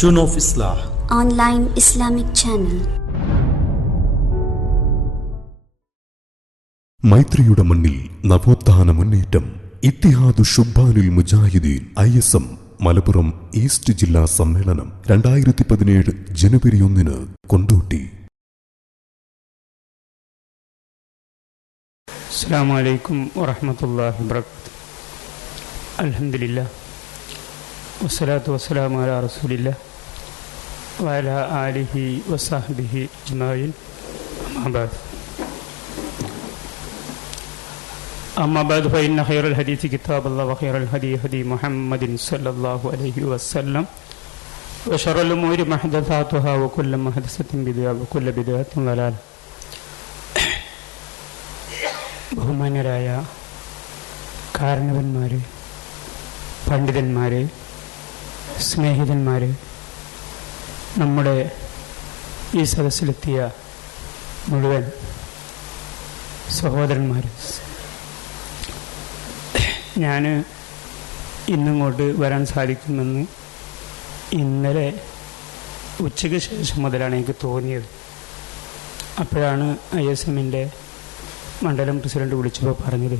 Tune of Islah online Islamic channel. മൈത്രിയുടെ മണ്ണിൽ നവോത്ഥാന മുന്നേറ്റം. ഇത്തിഹാദു ശുബ്ബാനുൽ മുജാഹിദീൻ ISM മലപ്പുറം ഈസ്റ്റ് ജില്ലാ സമ്മേളനം 2017 ജനുവരി 1 കൊണ്ടോട്ടി. അസ്സലാമു അലൈക്കും വറഹ്മത്തുള്ളാഹി വബറകാതുഹു. അൽഹംദുലില്ലാഹ് വസ്സലാത്തു വസ്സലാമു അലാ റസൂലില്ലാഹ് വഅലാ ആലിഹി വസഹ്ബിഹി അജ്മഈൻ. أما بعد فإن خير الحديث كتاب الله وخير الهدي هدي محمد صلى الله عليه وسلم وشر الأمور محدثاتها وكل محدثة بدعة وكل بدعة ضلالة. ബഹുമാന്യരായ കാരണവന്മാർ, പണ്ഡിതന്മാർ, സ്നേഹിതന്മാർ, നമ്മുടെ ഈ സദസ്സിലെത്തിയ മുഴുവൻ സഹോദരന്മാർ, ഞാൻ ഇന്നിങ്ങോട്ട് വരാൻ സാധിക്കുമെന്ന് ഇന്നലെ ഉച്ചയ്ക്ക് ശേഷം മുതലാണ് എനിക്ക് തോന്നിയത്. അപ്പോഴാണ് ISMൻ്റെ മണ്ഡലം പ്രസിഡന്റ് വിളിച്ചപ്പോൾ പറഞ്ഞത്,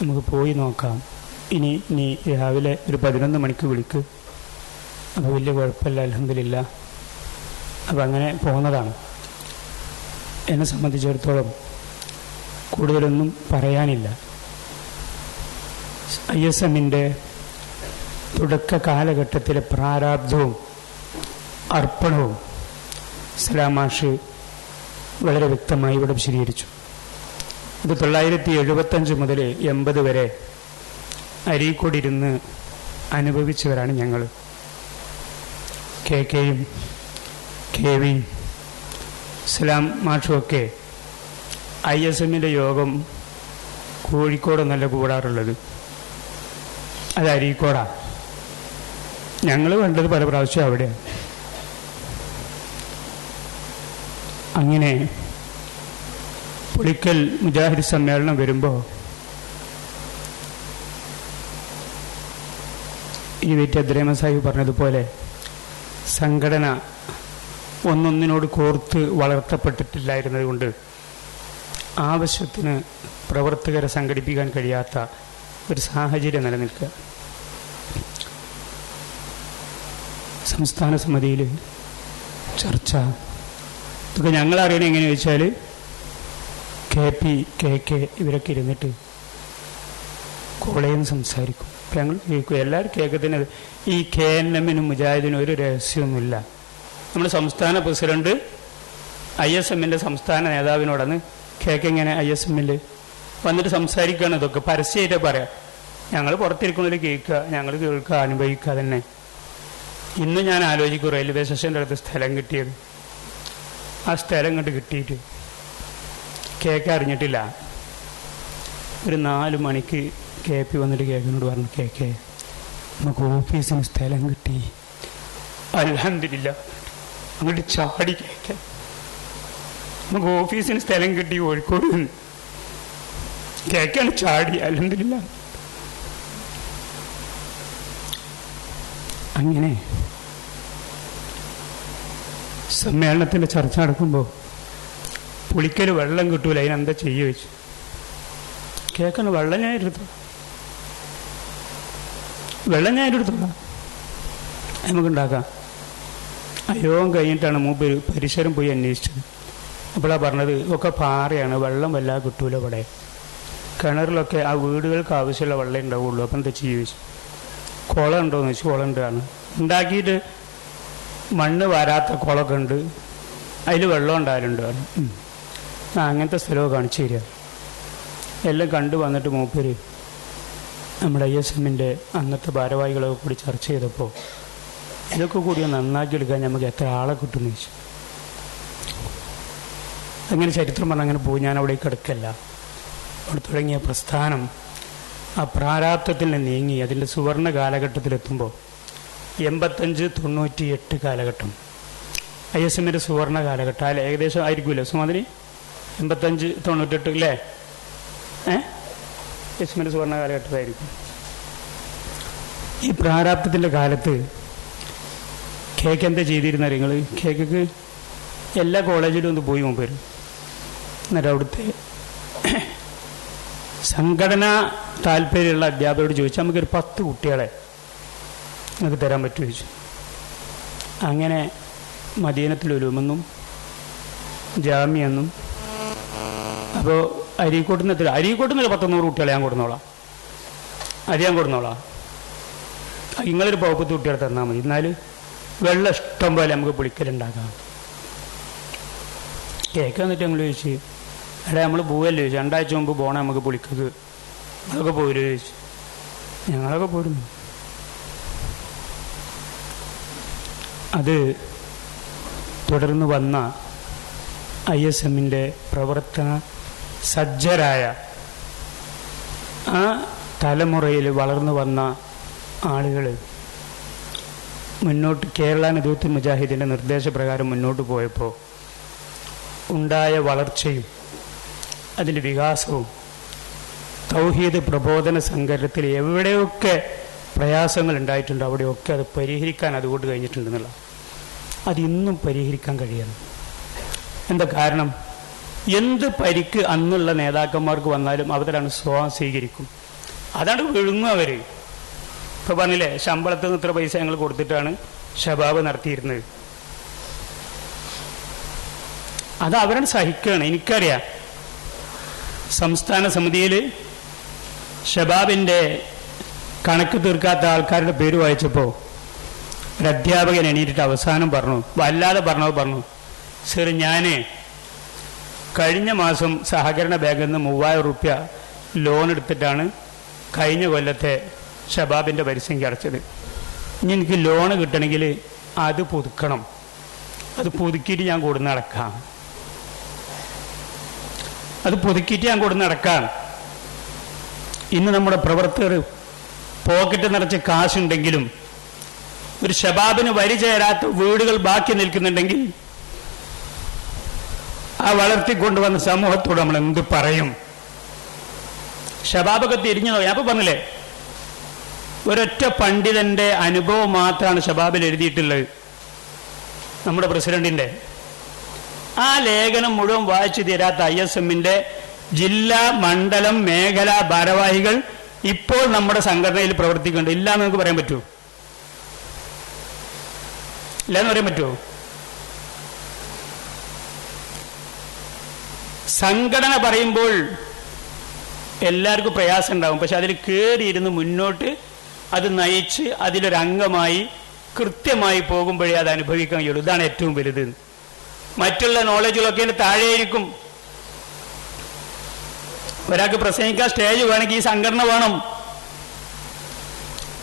നമുക്ക് പോയി നോക്കാം, ഇനി രാവിലെ ഒരു 11 മണിക്ക് വിളിക്ക്, അപ്പോൾ വലിയ കുഴപ്പമില്ല, അൽഹംദുലില്ലാ. അപ്പം അങ്ങനെ പോകുന്നതാണ്. എന്നെ സംബന്ധിച്ചിടത്തോളം കൂടുതലൊന്നും പറയാനില്ല. ISMൻ്റെ തുടക്ക കാലഘട്ടത്തിലെ പ്രാരാബ്ധവും അർപ്പണവും സലാമാഷ് വളരെ വ്യക്തമായി ഇവിടെ വിശദീകരിച്ചു. ഇത് 1975 മുതൽ 80 വരെ അരീക്കോടിരുന്ന് അനുഭവിച്ചവരാണ് ഞങ്ങൾ. KKയും KVയും സലാം മാഷുമൊക്കെ ISMൻ്റെ യോഗം കോഴിക്കോടൊന്നല്ല കൂടാറുള്ളത്, അത് അരീക്കോടാ. ഞങ്ങൾ കണ്ടത് പല പ്രാവശ്യം അവിടെയാണ്. അങ്ങനെ പുളിക്കൽ മുജാഹിദ് സമ്മേളനം വരുമ്പോൾ ഈ വീറ്റ് അബ്ദുറഹ്മാൻ സാഹിബ് പറഞ്ഞതുപോലെ സംഘടന ഒന്നൊന്നിനോട് കോർത്ത് വളർത്തപ്പെട്ടിട്ടില്ലായിരുന്നത് കൊണ്ട് ആവശ്യത്തിന് പ്രവർത്തകരെ സംഘടിപ്പിക്കാൻ കഴിയാത്ത ഒരു സാഹചര്യം നിലനിൽക്കുക. സംസ്ഥാന സമിതിയിൽ ചർച്ച, ഇതൊക്കെ ഞങ്ങളറിയണത് എങ്ങനെയാണെന്ന് വെച്ചാൽ KP KK ഇവരൊക്കെ ഇരുന്നിട്ട് കോളേജിൽ നിന്ന് സംസാരിക്കും. ഞങ്ങൾ കേൾക്കും, എല്ലാവരും കേൾക്കുന്നത്. ഈ KNMനും മുജാഹിദിനും ഒരു രഹസ്യമൊന്നുമില്ല. നമ്മൾ സംസ്ഥാന പ്രസിഡന്റ് ISMൻ്റെ സംസ്ഥാന നേതാവിനോടാണ് KK ഇങ്ങനെ ISMൽ വന്നിട്ട് സംസാരിക്കുകയാണ്. ഇതൊക്കെ പരസ്യമായിട്ട് പറയാം. ഞങ്ങൾ പുറത്തിരിക്കുന്നതിൽ കേൾക്കുക, ഞങ്ങൾ കേൾക്കുക, അനുഭവിക്കുക തന്നെ. ഇന്ന് ഞാൻ ആലോചിക്കും, റെയിൽവേ സ്റ്റേഷൻ്റെ അടുത്ത് സ്ഥലം കിട്ടിയത്, ആ സ്ഥലം ഇങ്ങോട്ട് കിട്ടിയിട്ട് KK അറിഞ്ഞിട്ടില്ല. ഒരു 4 മണിക്ക് KP വന്നിട്ട് KKനോട് പറഞ്ഞു, KK നമുക്ക് ഓഫീസിന് സ്ഥലം കിട്ടി, അൽഹംദുലില്ലാ. അങ്ങോട്ട് ചാടി KK, നമുക്ക് ഓഫീസിന് സ്ഥലം കിട്ടി കോഴിക്കോട്. KK ചാടി, അൽഹംദുലില്ലാ. അങ്ങനെ സമ്മേളനത്തിൻ്റെ ചർച്ച നടക്കുമ്പോൾ പുളിക്കൽ വെള്ളം കിട്ടൂല, അതിനെന്താ ചെയ്യുക വെച്ചു. KK വെള്ളം ഞാൻ എടുത്തോളാം നമുക്കുണ്ടാക്കാം. അയോം കഴിഞ്ഞിട്ടാണ് മൂപ്പർ പരിസരം പോയി അന്വേഷിച്ചത്. അപ്പോഴാണ് പറഞ്ഞത്, ഒക്കെ പാറയാണ്, വെള്ളം വല്ലാതെ കിട്ടൂല ഇവിടെ. കിണറിലൊക്കെ ആ വീടുകൾക്ക് ആവശ്യമുള്ള വെള്ളം ഉണ്ടാവുള്ളൂ. അപ്പം എന്താ ചെയ്യുക? കുളം ഉണ്ടോയെന്ന് വെച്ചാൽ കുളം ഉണ്ടാണ് ഉണ്ടാക്കിയിട്ട് മണ്ണ് വരാത്ത കുളമൊക്കെ ഉണ്ട്, അതിൽ വെള്ളം ഉണ്ടായാലുണ്ട്. അങ്ങനത്തെ സ്ഥലമൊക്കെ കാണിച്ചു തരിക. എല്ലാം കണ്ടു വന്നിട്ട് മൂപ്പര് നമ്മുടെ ISMൻ്റെ അന്നത്തെ ഭാരവാഹികളൊക്കെ കൂടി ചർച്ച ചെയ്തപ്പോൾ ഇതൊക്കെ കൂടി നന്നാക്കി എടുക്കാൻ നമുക്ക് എത്ര ആളെ കിട്ടുമെന്ന് ചോദിച്ചു. അങ്ങനെ ചരിത്രം പറഞ്ഞാൽ അങ്ങനെ പോയി, ഞാൻ അവിടേക്ക് എടുക്കല്ല. അവിടെ തുടങ്ങിയ പ്രസ്ഥാനം ആ പ്രാരാബ്ധത്തിൽ നിന്ന് നീങ്ങി അതിൻ്റെ സുവർണ കാലഘട്ടത്തിലെത്തുമ്പോൾ 85-98 കാലഘട്ടം ISMൻ്റെ സുവർണ കാലഘട്ടം. അല്ല, ഏകദേശം ആയിരിക്കുമല്ലോ സുമാതിരി, 85-98 അല്ലേ? ISMൻ്റെ സുവർണ കാലഘട്ടമായിരിക്കും. ഈ പ്രാരാബ്ധത്തിൻ്റെ കാലത്ത് കേക്ക് എന്താ ചെയ്തിരുന്ന നിങ്ങൾ? കേക്ക് എല്ലാ കോളേജിലും ഒന്ന് പോയി മുമ്പ് വരും. എന്നിട്ട് അവിടുത്തെ സംഘടനാ താല്പര്യമുള്ള അധ്യാപകരോട് ചോദിച്ചാൽ നമുക്കൊരു 10 കുട്ടികളെ നമുക്ക് തരാൻ പറ്റുമോ ചോദിച്ചു. അങ്ങനെ മദീനത്തുൽ ഉലൂമെന്നും ജാമിയെന്നും, അപ്പോൾ അരീക്കോട്ടുനിന്ന് 100 കുട്ടികളെ ഞാൻ കൊടുന്നോളാം, അത് ഞാൻ കൊടുന്നോളാം, നിങ്ങളൊരു 10 കുട്ടികളെ തന്നാൽ മതി, എന്നാൽ വെള്ളം ഇഷ്ടം പോലെ നമുക്ക് പുളിക്കലുണ്ടാക്കാം. കേക്ക് വന്നിട്ട് ഞങ്ങൾ ചോദിച്ചു, എടാ നമ്മൾ പോവല്ലേ ചോദിച്ചു, 2 ആഴ്ച മുമ്പ് പോകണം നമുക്ക് പുളിക്കക്ക്, അതൊക്കെ പോരുമോ ചോദിച്ചു. ഞങ്ങളൊക്കെ പോരുന്നു. അത് തുടർന്ന് വന്ന ISMൻ്റെ പ്രവർത്തന സജ്ജരായ ആ തലമുറയിൽ വളർന്നു വന്ന ആളുകൾ മുന്നോട്ട് കേരള നദൂത്തുൽ മുജാഹിദിൻ്റെ നിർദ്ദേശപ്രകാരം മുന്നോട്ട് പോയപ്പോൾ ഉണ്ടായ വളർച്ചയും അതിൻ്റെ വികാസവും തൗഹീദ് പ്രബോധന സംഘടനത്തിൽ എവിടെയൊക്കെ പ്രയാസങ്ങൾ ഉണ്ടായിട്ടുണ്ട് അവിടെയൊക്കെ അത് പരിഹരിക്കാൻ അതുകൊണ്ട് കഴിഞ്ഞിട്ടുണ്ടെന്നുള്ള, അതിന്നും പരിഹരിക്കാൻ കഴിയണം. എന്താ കാരണം? എന്ത് പരിക്ക് അന്നുള്ള നേതാക്കന്മാർക്ക് വന്നാലും അവരാണ് സ്വീകരിക്കും, അതാണ് വിഴുങ്ങും അവർ. ഇപ്പോൾ പറഞ്ഞില്ലേ, ശമ്പളത്തിൽ നിന്ന് ഇത്ര പൈസ ഞങ്ങൾ കൊടുത്തിട്ടാണ് ഷബാബ് നടത്തിയിരുന്നത്, അത് അവരാണ് സഹിക്കുകയാണ്. എനിക്കറിയാം, സംസ്ഥാന സമിതിയിൽ ഷബാബിൻ്റെ കണക്ക് തീർക്കാത്ത ആൾക്കാരുടെ പേര് വായിച്ചപ്പോൾ ഒരു അധ്യാപകൻ എണീറ്റിട്ട് അവസാനം പറഞ്ഞു, വല്ലാതെ പറഞ്ഞു, സർ ഞാൻ കഴിഞ്ഞ മാസം സഹകരണ ബാങ്കിൽ നിന്ന് 3000 രൂപ ലോൺ എടുത്തിട്ടാണ് കഴിഞ്ഞ കൊല്ലത്തെ ഷബാബിൻ്റെ പരിസംഖ്യ അടച്ചത്. ഇനി എനിക്ക് ലോണ് കിട്ടണമെങ്കിൽ അത് പുതുക്കണം, അത് പുതുക്കിയിട്ട് ഞാൻ കൊടുന്ന് നടക്കാം, ഇന്ന് നമ്മുടെ പ്രവർത്തകർ പോക്കറ്റ് നിറച്ച് കാശുണ്ടെങ്കിലും ഒരു ഷബാബിന് വരി ചേരാത്ത വീടുകൾ ബാക്കി നിൽക്കുന്നുണ്ടെങ്കിൽ ആ വളർത്തിക്കൊണ്ടുവന്ന സമൂഹത്തോട് നമ്മൾ എന്ത് പറയും? ഷബാബൊക്കെ തിരിഞ്ഞു നോക്കി. ഞാൻ പറഞ്ഞില്ലേ, ഒരൊറ്റ പണ്ഡിതന്റെ അനുഭവം മാത്രമാണ് ഷബാബിൽ എഴുതിയിട്ടുള്ളത്, നമ്മുടെ പ്രസിഡന്റിന്റെ. ആ ലേഖനം മുഴുവൻ വായിച്ചു തീരാത്ത ISMന്റെ ജില്ലാ, മണ്ഡലം, മേഖല ഭാരവാഹികൾ ഇപ്പോൾ നമ്മുടെ സംഘടനയിൽ പ്രവർത്തിക്കുന്നുണ്ട്. ഇല്ല എന്ന് നമുക്ക് പറയാൻ പറ്റുമോ? ഇല്ലെന്ന് പറയാൻ പറ്റുമോ? സംഘടന പറയുമ്പോൾ എല്ലാവർക്കും പ്രയാസം ഉണ്ടാവും, പക്ഷെ അതിൽ കയറിയിരുന്ന് മുന്നോട്ട് അത് നയിച്ച് അതിലൊരംഗമായി കൃത്യമായി പോകുമ്പോഴേ അത് അനുഭവിക്കാൻ കഴിയുള്ളൂ. ഇതാണ് ഏറ്റവും വലുത്. മറ്റുള്ള നോളജുകളൊക്കെ താഴെയായിരിക്കും. ഒരാൾക്ക് പ്രസംഗിക്കാൻ സ്റ്റേജ് വേണമെങ്കിൽ ഈ സംഘടന വേണം.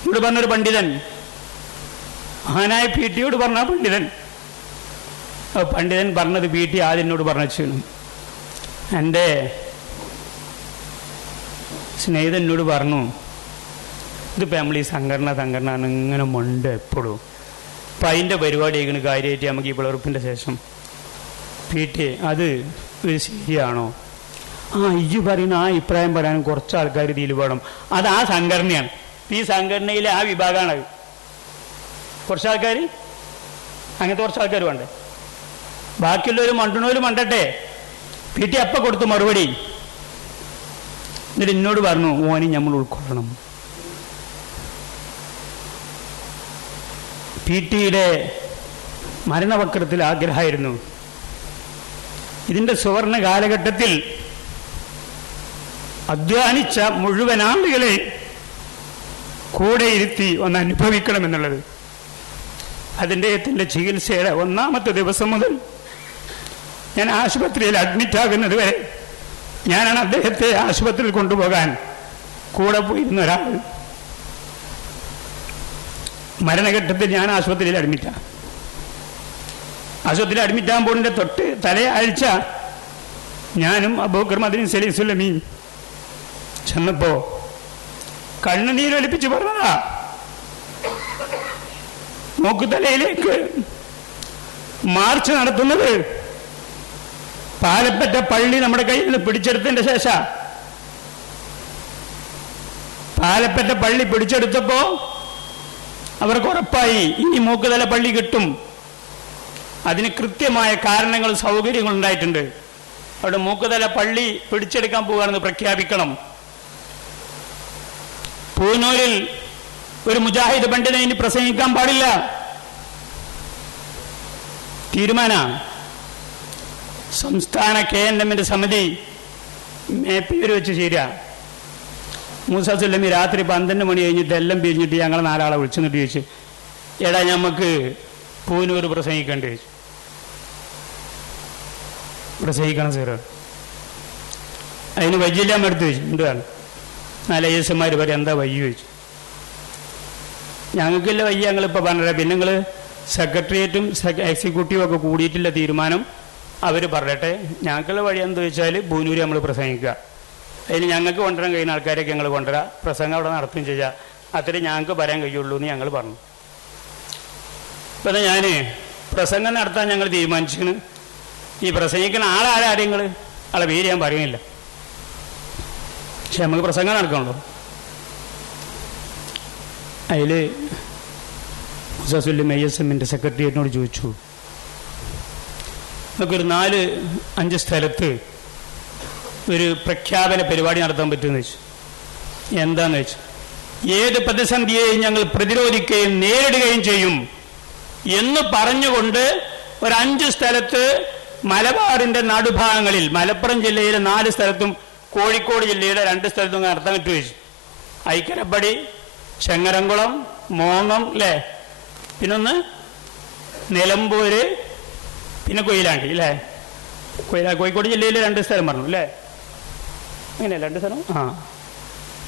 ഇവിടെ പറഞ്ഞൊരു പണ്ഡിതൻ, മഹാനായ PT പറഞ്ഞ പണ്ഡിതൻ പറഞ്ഞത് PT ആദ്യം എന്നോട് പറഞ്ഞു. എൻ്റെ സ്നേഹിതൻ എന്നോട് പറഞ്ഞു, ഇതിപ്പോൾ നമ്മൾ ഈ സംഘടന ഇങ്ങനെ മുണ്ട് എപ്പോഴും അപ്പം അതിൻ്റെ പരിപാടിയായിരിക്കണം കാര്യമായിട്ട് നമുക്ക് ഈ പിളർപ്പിൻ്റെ ശേഷം. PT അത് ഒരു ശരിയാണോ? ഇജ്ജ് പറയുന്ന ആ അഭിപ്രായം പറയാനും കുറച്ച് ആൾക്കാർ ഇതിൽ വേണം. അത് ആ സംഘടനയാണ്, ഈ സംഘടനയിലെ ആ വിഭാഗമാണ്. കുറച്ച് ആൾക്കാർ, അങ്ങനത്തെ കുറച്ച് ആൾക്കാർ വേണ്ടേ? ബാക്കിയുള്ളവർ മണ്ടണവർ മണ്ടട്ടെ. PT അപ്പം കൊടുത്തു മറുപടി. എന്നിട്ട് എന്നോട് പറഞ്ഞു, ഓനെ നമ്മൾ ഉൾക്കൊള്ളണം. PT മരണവക്രത്തിൽ ആഗ്രഹമായിരുന്നു ഇതിൻ്റെ സുവർണ കാലഘട്ടത്തിൽ അധ്വാനിച്ച മുഴുവൻ ആളുകളെ കൂടെ ഇരുത്തി ഒന്ന് അനുഭവിക്കണമെന്നുള്ളത്. അദ്ദേഹത്തിൻ്റെ ചികിത്സയുടെ 1ാമത്തെ ദിവസം മുതൽ ഞാൻ ആശുപത്രിയിൽ അഡ്മിറ്റാകുന്നത് വരെ ഞാനാണ് അദ്ദേഹത്തെ ആശുപത്രിയിൽ കൊണ്ടുപോകാൻ കൂടെ പോയിരുന്ന ഒരാൾ. മരണഘട്ടത്തിൽ ഞാൻ ആശുപത്രിയിൽ അഡ്മിറ്റാകാൻ പോകുന്നതിൻ്റെ തൊട്ട് തലേ ആഴ്ച ഞാനും അബൂബക്കർ മദനി സലീം സുലമി ചെന്നപ്പോ കണ്ണുനീരൊലിപ്പിച്ച് പറഞ്ഞതാ, മൂക്കുതലയിലേക്ക് മാർച്ച് നടത്തുന്നത് പാലപ്പറ്റ പള്ളി നമ്മുടെ കയ്യിൽ നിന്ന് പിടിച്ചെടുത്തതിന്റെ ശേഷം. പാലപ്പറ്റ പള്ളി പിടിച്ചെടുത്തപ്പോ അവർക്ക് ഉറപ്പായി ഇനി മൂക്കുതല പള്ളി കിട്ടും. അതിന് കൃത്യമായ കാരണങ്ങളും സൗകര്യങ്ങളും ഉണ്ടായിട്ടുണ്ട്. അവിടെ മൂക്കുതല പള്ളി പിടിച്ചെടുക്കാൻ പോവുകയാണെന്ന് പ്രഖ്യാപിക്കണം. പൂനൂരിൽ ഒരു മുജാഹിദ് പണ്ഡിതനെ ഇനി പ്രസംഗിക്കാൻ പാടില്ല. തീരുമാനം സംസ്ഥാന KNMന്റെ സമിതി മേപ്പൂര് വെച്ച് ചേരുക. മൂസാ സുല്ലമി രാത്രി 12 മണി കഴിഞ്ഞിട്ട് എല്ലാം പിരിഞ്ഞിട്ട് ഞങ്ങൾ 4 ആളെ വിളിച്ചെന്നിട്ട് ചോദിച്ചു, എടാ ഞമ്മക്ക് പൂനൂർ പ്രസംഗിക്കേണ്ടി ചോദിച്ചു. പ്രസംഗിക്കണം സാർ. അതിന് വയ്യില്ലാമ എടുത്ത് ചോദിച്ചു. എന്താണ് 4 ISമാർ പറയും എന്താ വയ്യ ചോദിച്ചു. ഞങ്ങൾക്കില്ല വയ്യ, ഞങ്ങളിപ്പോൾ പറഞ്ഞില്ല. പിന്നെ നിങ്ങൾ സെക്രട്ടേറിയറ്റും എക്സിക്യൂട്ടീവും ഒക്കെ കൂടിയിട്ടില്ല തീരുമാനം, അവർ പറഞ്ഞിട്ടെ. ഞങ്ങൾക്കുള്ള വഴി എന്താ വെച്ചാൽ പൂനൂര് നമ്മൾ പ്രസംഗിക്കുക. അതിന് ഞങ്ങൾക്ക് കൊണ്ടുവരാൻ കഴിയുന്ന ആൾക്കാരൊക്കെ ഞങ്ങൾ കൊണ്ടുവരാം, പ്രസംഗം അവിടെ നടത്തുകയും ചെയ്യുക. അത്രയും ഞങ്ങൾക്ക് പറയാൻ കഴിയുള്ളൂ എന്ന് ഞങ്ങൾ പറഞ്ഞു. ഇപ്പം ഞാൻ പ്രസംഗം നടത്താൻ ഞങ്ങൾ തീരുമാനിച്ചിരിക്കുന്നു. ഈ പ്രസംഗിക്കുന്ന ആളാരാ നിങ്ങൾ ആളെ പേര് ഞാൻ പറയുന്നില്ല. പക്ഷെ നമുക്ക് പ്രസംഗം നടക്കണല്ലോ. അതിൽ മൂസാ സുല്ലമി ISMന്റെ സെക്രട്ടേറിയറ്റിനോട് ചോദിച്ചു, നമുക്കൊരു 4-5 സ്ഥലത്ത് ഒരു പ്രഖ്യാപന പരിപാടി നടത്താൻ പറ്റുമെന്ന് വെച്ചു. എന്താന്ന് വെച്ചു, ഏത് പ്രതിസന്ധിയെയും ഞങ്ങൾ പ്രതിരോധിക്കുകയും നേരിടുകയും ചെയ്യും എന്ന് പറഞ്ഞുകൊണ്ട് ഒരു 5 സ്ഥലത്ത് മലബാറിന്റെ നടുഭാഗങ്ങളിൽ മലപ്പുറം ജില്ലയിലെ 4 സ്ഥലത്തും കോഴിക്കോട് ജില്ലയുടെ 2 സ്ഥലത്തും നടത്താൻ പറ്റു വെച്ചു. ഐക്കരപ്പടി, ചെങ്ങരംകുളം, മോങ്ങം അല്ലേ, പിന്നൊന്ന് നിലമ്പൂര്, പിന്നെ കൊയിലാണ്ടി അല്ലേ. കോഴിക്കോട് ജില്ലയിൽ 2 സ്ഥലം പറഞ്ഞു അല്ലേ, അങ്ങനെയല്ല 2 സ്ഥലം.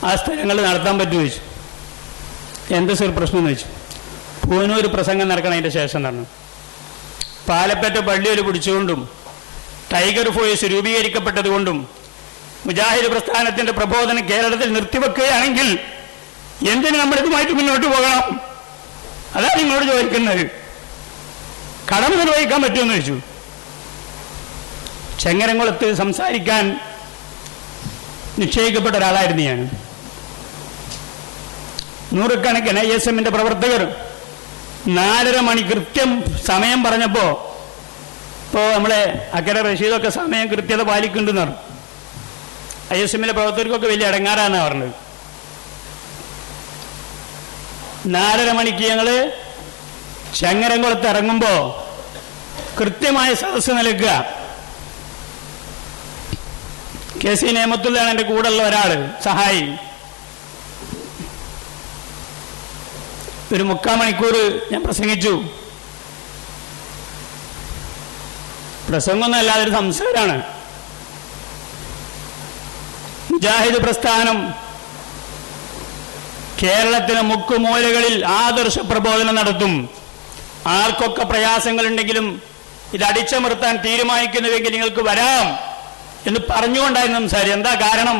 ആ സ്ഥലങ്ങൾ നടത്താൻ പറ്റുമോ ചോദിച്ചു. എന്താ സാർ പ്രശ്നം എന്ന് വെച്ചു. പൂനൂർ പ്രസംഗം നടക്കണതിൻ്റെ ശേഷം നടന്നു. പാലപ്പറ്റ പള്ളിയിൽ പിടിച്ചുകൊണ്ടും ടൈഗർ ഫോഴ്സ് രൂപീകരിക്കപ്പെട്ടതുകൊണ്ടും മുജാഹിദ് പ്രസ്ഥാനത്തിന്റെ പ്രബോധനം കേരളത്തിൽ നിർത്തിവെക്കുകയാണെങ്കിൽ എന്തിന് നമ്മളിതുമായിട്ട് മുന്നോട്ട് പോകണം? അതാണ് നിങ്ങളോട് ചോദിക്കുന്നത്. കടമ നിർവഹിക്കാൻ പറ്റുമെന്ന് ചോദിച്ചു. ചെങ്ങരംകുളത്ത് സംസാരിക്കാൻ നിശ്ചയിക്കപ്പെട്ട ഒരാളായിരുന്നു ഞാൻ. 100 കണക്കിന് ISMന്റെ പ്രവർത്തകർ 4:30 മണി കൃത്യം സമയം പറഞ്ഞപ്പോ ഇപ്പോൾ നമ്മളെ അക്കരെ റഷീദൊക്കെ സമയം കൃത്യത പാലിക്കുന്നുണ്ടെന്ന് പറഞ്ഞു. ISMന്റെ പ്രവർത്തകർക്കൊക്കെ വലിയ അടങ്ങാറാന്നാണ് പറഞ്ഞത്. 4:30 മണിക്ക് ഞങ്ങള് ചെങ്ങരംകുളത്ത് ഇറങ്ങുമ്പോ കൃത്യമായ സദസ്സ് നൽകുക. KC നേമത്തുള്ളതാണ് എൻ്റെ കൂടെയുള്ള ഒരാള് സഹായി. ഒരു 3/4 മണിക്കൂർ ഞാൻ പ്രസംഗിച്ചു. പ്രസംഗമൊന്നും അല്ലാതെ ഒരു സംസാരമാണ്. മുജാഹിദ് പ്രസ്ഥാനം കേരളത്തിലെ മുക്കുമൂലകളിൽ ആദർശ പ്രബോധനം നടത്തും. ആർക്കൊക്കെ പ്രയാസങ്ങളുണ്ടെങ്കിലും ഇത് അടിച്ചമർത്താൻ തീരുമാനിക്കുന്നുവെങ്കിൽ നിങ്ങൾക്ക് വരാം എന്ന് പറഞ്ഞുകൊണ്ടായിരുന്നു സംസാരം. എന്താ കാരണം?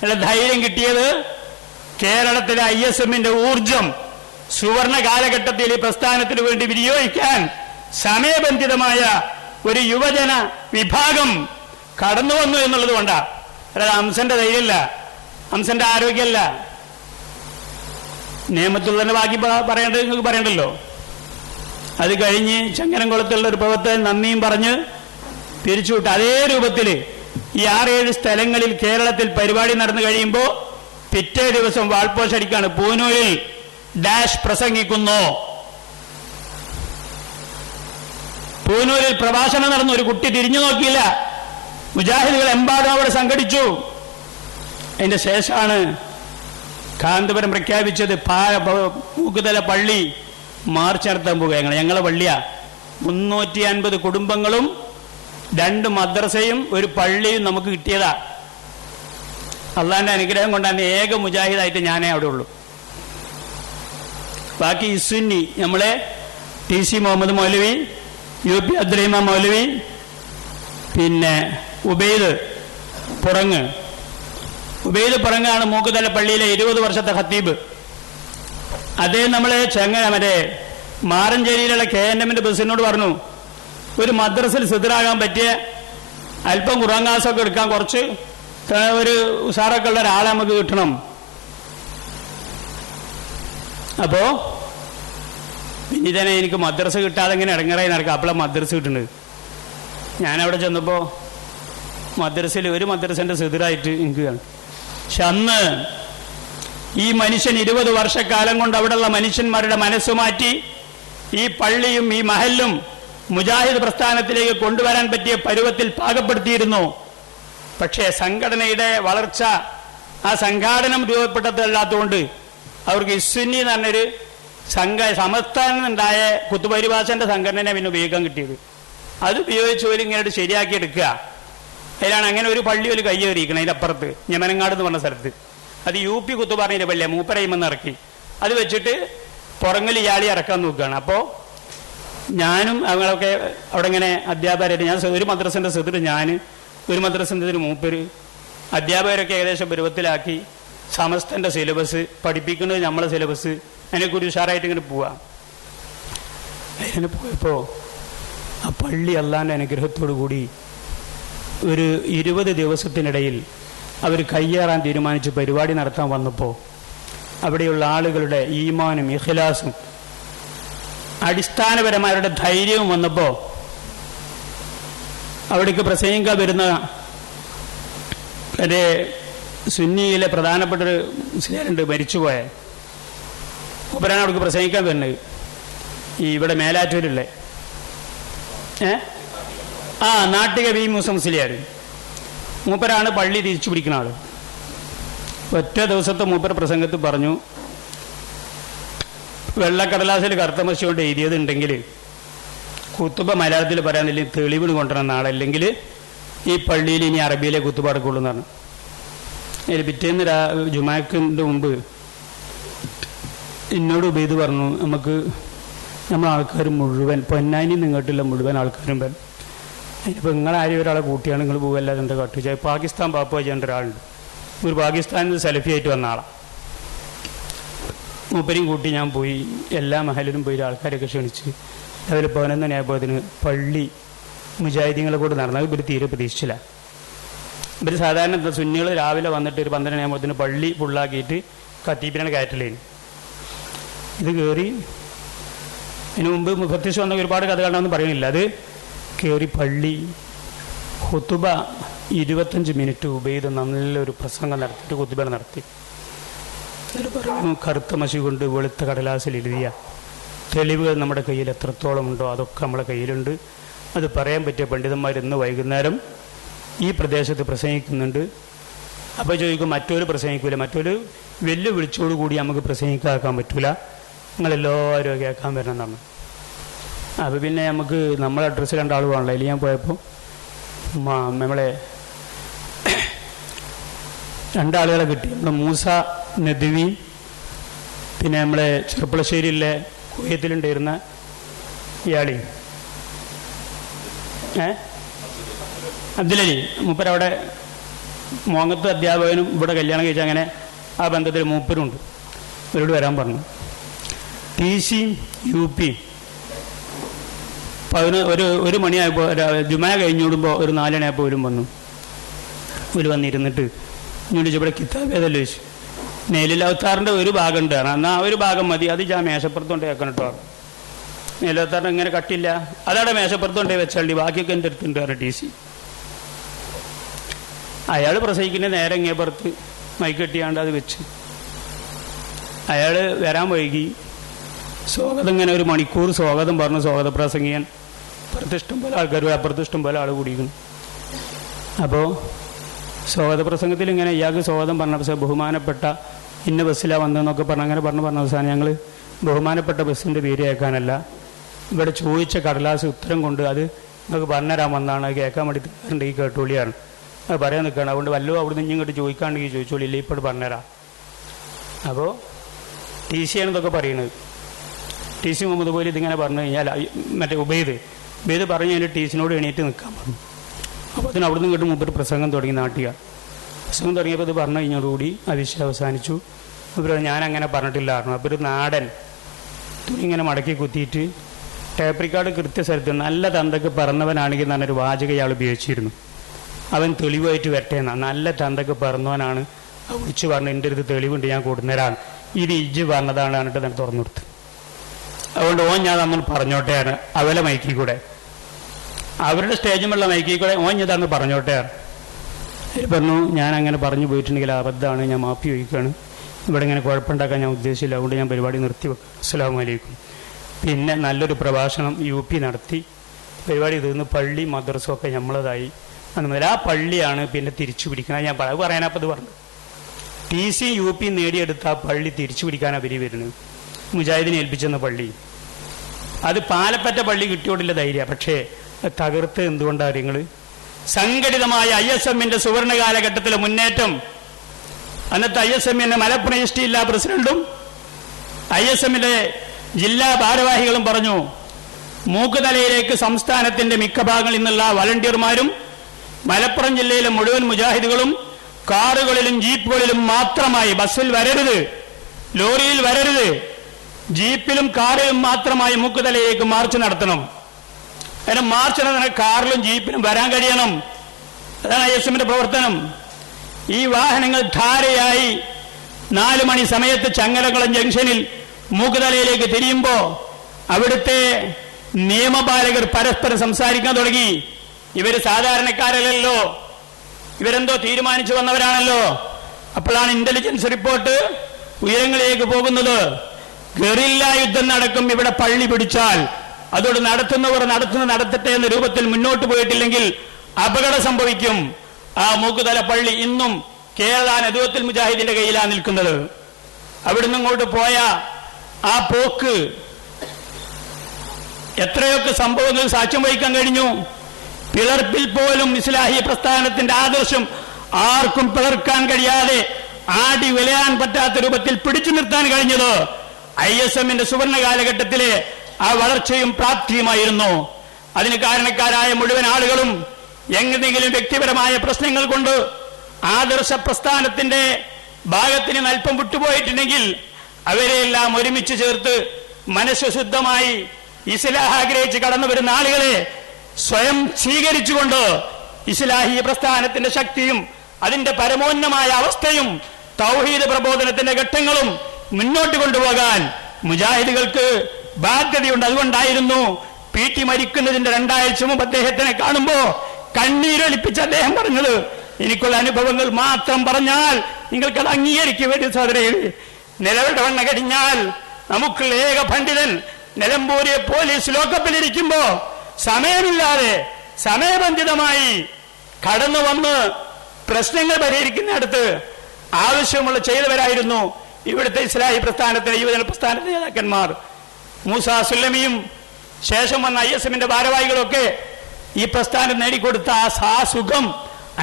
നല്ല ധൈര്യം കിട്ടിയത് കേരളത്തിലെ ISMന്റെ ഊർജം സുവർണ കാലഘട്ടത്തിൽ ഈ പ്രസ്ഥാനത്തിന് വേണ്ടി വിനിയോഗിക്കാൻ സമയബന്ധിതമായ ഒരു യുവജന വിഭാഗം കടന്നു വന്നു എന്നുള്ളത് കൊണ്ടാണ്. അല്ലാതെ ഹംസന്റെ ധൈര്യമല്ല, ഹംസന്റെ ആരോഗ്യമല്ല. നിയമത്തുള്ളതിന്റെ ബാക്കി പറയേണ്ടത് നിങ്ങൾക്ക് പറയണ്ടല്ലോ. അത് കഴിഞ്ഞ് ചെങ്ങരംകുളത്തുള്ള ഒരു പ്രവർത്തകൻ നന്ദിയും പറഞ്ഞ് പിരിച്ചുവിട്ട് അതേ രൂപത്തിൽ ഈ 6-7 സ്ഥലങ്ങളിൽ കേരളത്തിൽ പരിപാടി നടന്നു കഴിയുമ്പോൾ പിറ്റേ ദിവസം വാൾപോഷടിക്കാണ്. പൂനൂരിൽ ഡാഷ് പ്രസംഗിക്കുന്നു. പൂനൂരിൽ പ്രഭാഷണം നടന്നു. ഒരു കുട്ടി തിരിഞ്ഞു നോക്കിയില്ല. മുജാഹിദുകൾ എമ്പാടും അവിടെ സംഘടിച്ചു. അതിന്റെ ശേഷമാണ് കാന്തപുരം പ്രഖ്യാപിച്ചത് മൂക്കുതല പള്ളി മാർച്ച് നടത്താൻ പോവുക. ഞങ്ങളെ പള്ളിയാ 350 കുടുംബങ്ങളും 2 മദ്രസയും ഒരു പള്ളിയും നമുക്ക് കിട്ടിയതാ. അള്ളാന്റെ അനുഗ്രഹം കൊണ്ടാണ് ഏക മുജാഹിദായിട്ട് ഞാനേ അവിടെ ഉള്ളൂ. ബാക്കി ഇസുന്നി നമ്മളെ TC മുഹമ്മദ് മൗലവി, UP അബ്ദുറഹിമാൻ മൗലവി, പിന്നെ ഉബൈദ് പുറങ്ങാണ് മൂക്കുതല പള്ളിയിലെ 20 വർഷത്തെ ഖത്തീബ്. അതേ നമ്മളെ മറ്റേ മാറഞ്ചേരിയിലുള്ള KNMന്റെ ബസ്സിനോട് പറഞ്ഞു, ഒരു മദ്രസയിൽ സിദ്റാകാൻ പറ്റിയ അല്പം ഖുർആൻ ക്ലാസ്സൊക്കെ എടുക്കാൻ കുറച്ച് ഒരു ഉഷാറൊക്കെ ഉള്ള ഒരാളെ നമുക്ക് കിട്ടണം. അപ്പോ പിന്നെ തന്നെ എനിക്ക് മദ്രസ കിട്ടാതെ ഇങ്ങനെ ഇടങ്ങറായി നടക്കുക. അപ്പോഴാണ് മദ്രസ കിട്ടുന്നത്. ഞാനവിടെ ചെന്നപ്പോൾ മദ്രസയിൽ ഒരു മദ്രസൻ്റെ സിദറായിട്ട് എനിക്ക് കാണും. പക്ഷെ അന്ന് ഈ മനുഷ്യൻ 20 വർഷക്കാലം കൊണ്ട് അവിടെയുള്ള മനുഷ്യന്മാരുടെ മനസ്സ് മാറ്റി ഈ പള്ളിയും ഈ മഹല്ലും മുജാഹിദ് പ്രസ്ഥാനത്തിലേക്ക് കൊണ്ടുവരാൻ പറ്റിയ പരുവത്തിൽ പാകപ്പെടുത്തിയിരുന്നു. പക്ഷേ സംഘടനയുടെ വളർച്ച, ആ സംഘാടനം രൂപപ്പെട്ടതല്ലാത്തതുകൊണ്ട് അവർക്ക് ഇസ്സുന്നി എന്ന് പറഞ്ഞൊരു സമസ്ഥാനുണ്ടായ കുത്തുപരിഭാഷന്റെ സംഘടനയെ പിന്നെ ഉപയോഗിക്കാൻ കിട്ടിയത്. അത് ഉപയോഗിച്ച് ഒരു ഇങ്ങനെ ശരിയാക്കി എടുക്കുക. അതിലാണ് അങ്ങനെ ഒരു പള്ളി ഒരു കയ്യേറിയിരിക്കണം. അതിനപ്പുറത്ത് ഞമനങ്ങാട് എന്ന് പറഞ്ഞ സ്ഥലത്ത് അത് UP കുത്തുപാറിന്റെ പള്ളിയ മൂപ്പരയിമെന്ന് ഇറക്കി. അത് വെച്ചിട്ട് പുറങ്ങിൽ ഇയാളി ഇറക്കാൻ നോക്കുകയാണ്. അപ്പോൾ ഞാനും അവങ്ങളൊക്കെ അവിടെ ഇങ്ങനെ അധ്യാപകരായിട്ട്, ഞാൻ ഒരു മദ്രസന്റെ സിദർ, ഞാൻ ഒരു മദ്രസന്റെ മൂപ്പര്, അധ്യാപകരൊക്കെ ഏകദേശം പരുവത്തിലാക്കി സമസ്തന്റെ സിലബസ് പഠിപ്പിക്കുന്നത്, നമ്മളെ സിലബസ്, അതിനെക്കുറിച്ച് ഉഷാറായിട്ട് ഇങ്ങനെ പോവാം. അതിനെ പോയപ്പോൾ ആ പള്ളി അള്ളാന്റെ അനുഗ്രഹത്തോടു കൂടി ഒരു 20 ദിവസത്തിനിടയിൽ അവർ കയ്യേറാൻ തീരുമാനിച്ച് പരിപാടി നടത്താൻ വന്നപ്പോൾ അവിടെയുള്ള ആളുകളുടെ ഈമാനും ഇഖ്ലാസും അടിസ്ഥാനപരമാരുടെ ധൈര്യവും വന്നപ്പോൾ അവിടേക്ക് പ്രസംഗിക്കാൻ വരുന്ന എൻ്റെ സുന്നിയിലെ പ്രധാനപ്പെട്ടൊരു മുസ്ലിയാരുണ്ട്, മരിച്ചുപോയ മൂപ്പരാണ് അവിടേക്ക് പ്രസംഗിക്കാൻ വരുന്നത്. ഈ ഇവിടെ മേലാറ്റൂരിലെ നാട്ടിക വി മൂസ മുസ്ലിയാർ മൂപ്പരാണ് പള്ളി തിരിച്ചു പിടിക്കുന്ന ആള്. ഒറ്റ ദിവസത്തെ മൂപ്പർ പ്രസംഗത്തിൽ പറഞ്ഞു, വെള്ളക്കടലാസിൽ കറുത്ത മഷി കൊണ്ട് എഴുതിയതുണ്ടെങ്കിൽ കുത്തുബ മലയാളത്തിൽ പറയാനില്ല, തെളിവിന് കൊണ്ടുവരുന്ന നാളല്ലെങ്കിൽ ഈ പള്ളിയിൽ ഇനി അറബിയിലെ കുത്തുബ അടക്കുള്ളൂ എന്നാണ്. അതിൽ പിറ്റേന്ന് ജുമാക്കിൻ്റെ മുമ്പ് എന്നോട് ഉബൈദ് പറഞ്ഞു, നമുക്ക് നമ്മൾ ആൾക്കാർ മുഴുവൻ പൊന്നാനി നിങ്ങോട്ടുള്ള മുഴുവൻ ആൾക്കാരും വരും. അതിനിപ്പോൾ നിങ്ങളാരും ഒരാളെ കൂട്ടിയാണ് നിങ്ങൾ പോകല്ലാതെ എന്താ കാട്ടുക. പാകിസ്ഥാൻ പാപ്പ ചെയ്യേണ്ട ഒരാളുണ്ട്, ഒരു പാകിസ്ഥാനിൽ നിന്ന് സെൽഫി ആയിട്ട് വന്ന ആളാണ്. മൂപ്പരെയും കൂട്ടി ഞാൻ പോയി. എല്ലാ മഹലിലും പോയി ആൾക്കാരൊക്കെ ക്ഷണിച്ച് രാവിലെ 11 മണിയായപ്പോഴത്തിന് പള്ളി മുജാഹിദീങ്ങളെ കൂടെ നടന്നത് ഇവർ തീരെ പ്രതീക്ഷിച്ചില്ല. ഇവർ സാധാരണ സുന്നികൾ രാവിലെ വന്നിട്ട് ഒരു 12 മണിയാകുമ്പോഴത്തിന് പള്ളി ഫുള്ളാക്കിയിട്ട് കത്തീപ്പിനാണ് കയറ്റലേന്. ഇത് കയറി അതിന് മുമ്പ് മുഫത്തിസ് വന്ന ഒരുപാട് കഥകളൊന്നും പറയുന്നില്ല. അത് കയറി പള്ളി ഖുതുബ 25 മിനിറ്റ് ഉബൈദ് നല്ലൊരു പ്രസംഗം നടത്തിയിട്ട് ഖുതുബ നടത്തി. കറുത്ത മഷി കൊണ്ട് വെളുത്ത കടലാസിൽ എഴുതിയ തെളിവുകൾ നമ്മുടെ കയ്യിൽ എത്രത്തോളം ഉണ്ടോ അതൊക്കെ നമ്മുടെ കയ്യിലുണ്ട്. അത് പറയാൻ പറ്റിയ പണ്ഡിതന്മാർ ഇന്ന് വൈകുന്നേരം ഈ പ്രദേശത്ത് പ്രസംഗിക്കുന്നുണ്ട്. അപ്പോൾ ചോദിക്കും, മറ്റൊരു പ്രസംഗിക്കില്ല, മറ്റൊരു വെല്ലുവിളിച്ചോടുകൂടി നമുക്ക് പ്രസംഗിക്കാക്കാൻ പറ്റില്ല, നിങ്ങളെല്ലാവരും കേൾക്കാൻ വരണം എന്നാണ്. അപ്പോൾ പിന്നെ നമുക്ക് നമ്മളെ അഡ്രസ്സ് രണ്ടാൾ വേണമല്ലോ. അതിൽ ഞാൻ പോയപ്പോൾ നമ്മളെ 2 ആളുകളെ കിട്ടി. നമ്മുടെ മൂസ നദ്വി, പിന്നെ നമ്മളെ ചെറുപ്പളശ്ശേരിയിലെ കുവൈത്തിലുണ്ടായിരുന്ന ഇയാളി അബ്ദുലലി മൂപ്പരവിടെ മോങ്ങത്ത് അധ്യാപകനും ഇവിടെ കല്യാണം കഴിച്ച, അങ്ങനെ ആ ബന്ധത്തിൽ മൂപ്പരുണ്ട്. ഇവരോട് വരാൻ പറഞ്ഞു. TC UP ഒരു മണിയായപ്പോൾ ജുമാ കഴിഞ്ഞോടുമ്പോൾ ഒരു 4 മണിയായപ്പോൾ ഇവരും വന്നു. ഇവർ വന്നിരുന്നിട്ട് ഇങ്ങോട്ട് ഇവിടെ കിതാബ് ഏതല്ലോ ചോദിച്ചു. നെയിലിൽ അവതാറിൻ്റെ ഒരു ഭാഗം ഉണ്ട്, എന്നാൽ ഒരു ഭാഗം മതി, അത് ഞാൻ മേശപ്പുറത്തോണ്ട് വെക്കണം കേട്ടോ. നെയിലവതാറിന് ഇങ്ങനെ കട്ടില്ല, അതവിടെ മേശപ്പുറത്തോണ്ടേ വെച്ചാൽ ബാക്കിയൊക്കെ എൻ്റെ അടുത്തുണ്ട് പറഞ്ഞു TC. അയാൾ പ്രസംഗിക്കുന്ന നേരെ ഇങ്ങേപ്പുറത്ത് മൈക്ക് കെട്ടിയാണ്ട് അത് വെച്ച് അയാൾ വരാൻ വൈകി. സ്വാഗതം ഇങ്ങനെ 1 മണിക്കൂർ സ്വാഗതം പറഞ്ഞു. സ്വാഗത പ്രസംഗിക്കാൻ അപ്പുറത്ത് ഇഷ്ടം പോലെ ആൾക്കാർ, അപ്പുറത്ത് ഇഷ്ടം പോലെ ആൾ കൂടിയിരിക്കുന്നു. അപ്പോൾ സ്വാഗത പ്രസംഗത്തിൽ ഇങ്ങനെ ഇയാൾക്ക് സ്വാഗതം പറഞ്ഞ ബഹുമാനപ്പെട്ട ഇന്ന ബസ്സിലാണ് വന്നതെന്നൊക്കെ പറഞ്ഞ് അങ്ങനെ പറഞ്ഞ അവസാനം ഞങ്ങൾ ബഹുമാനപ്പെട്ട ബസ്സിൻ്റെ പേര് കേൾക്കാനല്ല, ഇവിടെ ചോദിച്ച കടലാസ് ഉത്തരം കൊണ്ട് അത് നിങ്ങൾക്ക് പറഞ്ഞുതരാൻ വന്നാണ്, അത് കേൾക്കാൻ വേണ്ടി ഈ കേട്ടോളിയാണ്, അത് പറയാൻ നിൽക്കുകയാണ്. അതുകൊണ്ട് വല്ലതും അവിടെ നിന്ന് ഇങ്ങോട്ട് ചോദിക്കാണ്ടെങ്കിൽ ചോദിച്ചോളൂ, ഇല്ല ഇപ്പോൾ പറഞ്ഞുതരാം. അപ്പോൾ TC ആണ് ഇതൊക്കെ പറയുന്നത്. TC മുഹമ്മദ് പോലെ ഇതിങ്ങനെ പറഞ്ഞു കഴിഞ്ഞാൽ മറ്റേ ഉബൈദ് പറഞ്ഞു കഴിഞ്ഞാൽ TCനോട് എണീറ്റ് നിൽക്കാൻ പറഞ്ഞു. അപ്പോൾ അതിന് അവിടെ നിന്ന് ഇങ്ങോട്ട് മുമ്പ് പ്രസംഗം തുടങ്ങി. നാട്ടിക പ്രസംഗം തുടങ്ങിയപ്പോൾ ഇത് പറഞ്ഞു കഴിഞ്ഞോടുകൂടി ആ വിഷയം അവസാനിച്ചു. അപ്പോൾ ഞാൻ അങ്ങനെ പറഞ്ഞിട്ടില്ലായിരുന്നു. അപ്പോൾ ഒരു നാടൻ തുണി ഇങ്ങനെ മടക്കി കുത്തിയിട്ട് ടേപ്പ് റെക്കോർഡ് കൃത്യസ്ഥലത്ത് നല്ല തന്തക്ക് പറഞ്ഞവനാണെങ്കിൽ നല്ലൊരു വാചകം ഇയാൾ ഉപയോഗിച്ചിരുന്നു. അവൻ തെളിവായിട്ട് വരട്ടെ എന്നാണ്. നല്ല തന്തക്ക് പറഞ്ഞവനാണ് വിളിച്ചു പറഞ്ഞു, എൻ്റെ അടുത്ത് തെളിവുണ്ട്, ഞാൻ കൊടുന്നേരാണ്, ഇത് ഇജ്ജ് പറഞ്ഞതാണ് എന്നിട്ട് തന്നെ തുറന്നു കൊടുത്ത്. അതുകൊണ്ട് ഞാൻ നമ്മൾ പറഞ്ഞോട്ടെയാണ് അവരെ മൈക്കിൽ കൂടെ, അവരുടെ സ്റ്റേജുമുള്ള മൈക്കിൽ കൂടെ ഞാൻ പറഞ്ഞോട്ടെയാണ്. പറഞ്ഞു ഞാൻ അങ്ങനെ പറഞ്ഞു പോയിട്ടുണ്ടെങ്കിൽ അബദ്ധമാണ്, ഞാൻ മാപ്പി ചോദിക്കുകയാണ്, ഇവിടെ ഇങ്ങനെ കുഴപ്പമുണ്ടാക്കാൻ ഞാൻ ഉദ്ദേശിച്ചില്ല, അതുകൊണ്ട് ഞാൻ പരിപാടി നിർത്തി വെക്കാം. അസ്സലാമു അലൈക്കും. പിന്നെ നല്ലൊരു പ്രഭാഷണം UP നടത്തി പരിപാടി തീർന്ന് പള്ളി മദ്രസൊക്കെ നമ്മളതായി. അതുമുതൽ ആ പള്ളിയാണ് പിന്നെ തിരിച്ചു പിടിക്കണം. ഞാൻ പറയാനപ്പോൾ ഇത് പറഞ്ഞു, TC UP നേടിയെടുത്ത ആ പള്ളി തിരിച്ചു പിടിക്കാൻ അവര് വരുന്നത്, മുജാഹിദിനെ ഏൽപ്പിച്ചെന്ന പള്ളി. അത് പാലപ്പറ്റ പള്ളി കിട്ടിയോണ്ടില്ല ധൈര്യം, പക്ഷേ തകർത്ത് എന്തുകൊണ്ടാണ് നിങ്ങൾ? സംഘടിതമായ ISMന്റെ സുവർണ കാലഘട്ടത്തിലെ മുന്നേറ്റം. അന്നത്തെ ISMന്റെ മലപ്പുറം EST ജില്ലാ പ്രസിഡന്റും ISMന്റെ ജില്ലാ ഭാരവാഹികളും പറഞ്ഞു, മൂക്കുതലയിലേക്ക് സംസ്ഥാനത്തിന്റെ മിക്ക ഭാഗങ്ങളിൽ നിന്നുള്ള വളണ്ടിയർമാരും മലപ്പുറം ജില്ലയിലെ മുഴുവൻ മുജാഹിദുകളും കാറുകളിലും ജീപ്പുകളിലും മാത്രമായി, ബസ്സിൽ വരരുത്, ലോറിയിൽ വരരുത്, ജീപ്പിലും കാറിലും മാത്രമായി മൂക്കുതലയിലേക്ക് മാർച്ച് നടത്തണം. അതിന് മാർച്ച് നടന്ന കാറിലും ജീപ്പിലും വരാൻ കഴിയണം. അതാണ് ISMന്റെ പ്രവർത്തനം. ഈ വാഹനങ്ങൾ ധാരയായി 4 മണി സമയത്ത് ചങ്ങരകുളം ജംഗ്ഷനിൽ മൂക്കുതലയിലേക്ക് തിരിയുമ്പോ അവിടുത്തെ നിയമപാലകർ പരസ്പരം സംസാരിക്കാൻ തുടങ്ങി. ഇവര് സാധാരണക്കാരല്ലല്ലോ, ഇവരെന്തോ തീരുമാനിച്ചു വന്നവരാണല്ലോ. അപ്പോഴാണ് ഇന്റലിജൻസ് റിപ്പോർട്ട് ഉയരങ്ങളിലേക്ക് പോകുന്നത്. ഗറില്ല യുദ്ധം നടക്കും ഇവിടെ പള്ളി പിടിച്ചാൽ, അതോട് നടത്തുന്നവർ നടത്തട്ടെ എന്ന രൂപത്തിൽ മുന്നോട്ട് പോയിട്ടില്ലെങ്കിൽ അപകടം സംഭവിക്കും. ആ മൂക്കുതല പള്ളി ഇന്നും കേരള നദുവത്തുൽ മുജാഹിദിന്റെ കയ്യിലാണ് നിൽക്കുന്നത്. അവിടുന്ന് ഇങ്ങോട്ട് പോയ ആ പോക്ക് എത്രയൊക്കെ സംഭവങ്ങൾ സാക്ഷ്യം വഹിക്കാൻ കഴിഞ്ഞു. പിളർപ്പിൽ പോലും ഇസ്ലാഹി പ്രസ്ഥാനത്തിന്റെ ആദർശം ആർക്കും പിളർക്കാൻ കഴിയാതെ ആടി വിലയാൻ പറ്റാത്ത രൂപത്തിൽ പിടിച്ചു നിർത്താൻ കഴിഞ്ഞത് ISMന്റെ സുവർണ കാലഘട്ടത്തിലെ ആ വളർച്ചയും പ്രാപ്തിയുമായിരുന്നു. അതിന് കാരണക്കാരായ മുഴുവൻ ആളുകളും എങ്ങനെയെങ്കിലും വ്യക്തിപരമായ പ്രശ്നങ്ങൾ കൊണ്ട് ആദർശ പ്രസ്ഥാനത്തിന്റെ ഭാഗത്തിന് അല്പം വിട്ടുപോയിട്ടുണ്ടെങ്കിൽ അവരെയെല്ലാം ഒരുമിച്ച് ചേർത്ത് മനസ്സുശുദ്ധമായി ഇസ്ലാഹ് ആഗ്രഹിച്ച് കടന്നു വരുന്ന ആളുകളെ സ്വയം സ്വീകരിച്ചുകൊണ്ട് ഇസ്ലാഹി പ്രസ്ഥാനത്തിന്റെ ശക്തിയും അതിന്റെ പരമോന്നമായ അവസ്ഥയും തൗഹീദ് പ്രബോധനത്തിന്റെ ഘട്ടങ്ങളും മുന്നോട്ട് കൊണ്ടുപോകാൻ മുജാഹിദുകൾക്ക് ബാധ്യതയുണ്ട്. അതുകൊണ്ടായിരുന്നു PT മരിക്കുന്നതിന്റെ 2 ആഴ്ച മുമ്പ് അദ്ദേഹത്തിനെ കാണുമ്പോ കണ്ണീരൊലിപ്പിച്ച് അദ്ദേഹം പറഞ്ഞത്, എനിക്കുള്ള അനുഭവങ്ങൾ മാത്രം പറഞ്ഞാൽ നിങ്ങൾക്കത് അംഗീകരിക്കുക വേണ്ടി സഹോദരേ. നിലവിലെ വണ്ണ കഴിഞ്ഞാൽ നമുക്കുള്ള ഏക പണ്ഡിതൻ നിലമ്പൂരിലെ പോലീസ് ലോക്കപ്പിലിരിക്കുമ്പോ സമയമില്ലാതെ സമയബന്ധിതമായി കടന്നു വന്ന് പ്രശ്നങ്ങൾ പരിഹരിക്കുന്നിടത്ത് ആവശ്യമുള്ള ചെയ്തവരായിരുന്നു ഇവിടുത്തെ ഇസ്ലാഹി പ്രസ്ഥാനത്തിലെ യുവജന പ്രസ്ഥാനത്തിലെ നേതാക്കന്മാർ. മൂസ സുല്ലമിയും ശേഷം വന്ന ISMന്റെ ഭാരവാഹികളൊക്കെ ഈ പ്രസ്ഥാനം നേടിക്കൊടുത്ത ആ സുഖം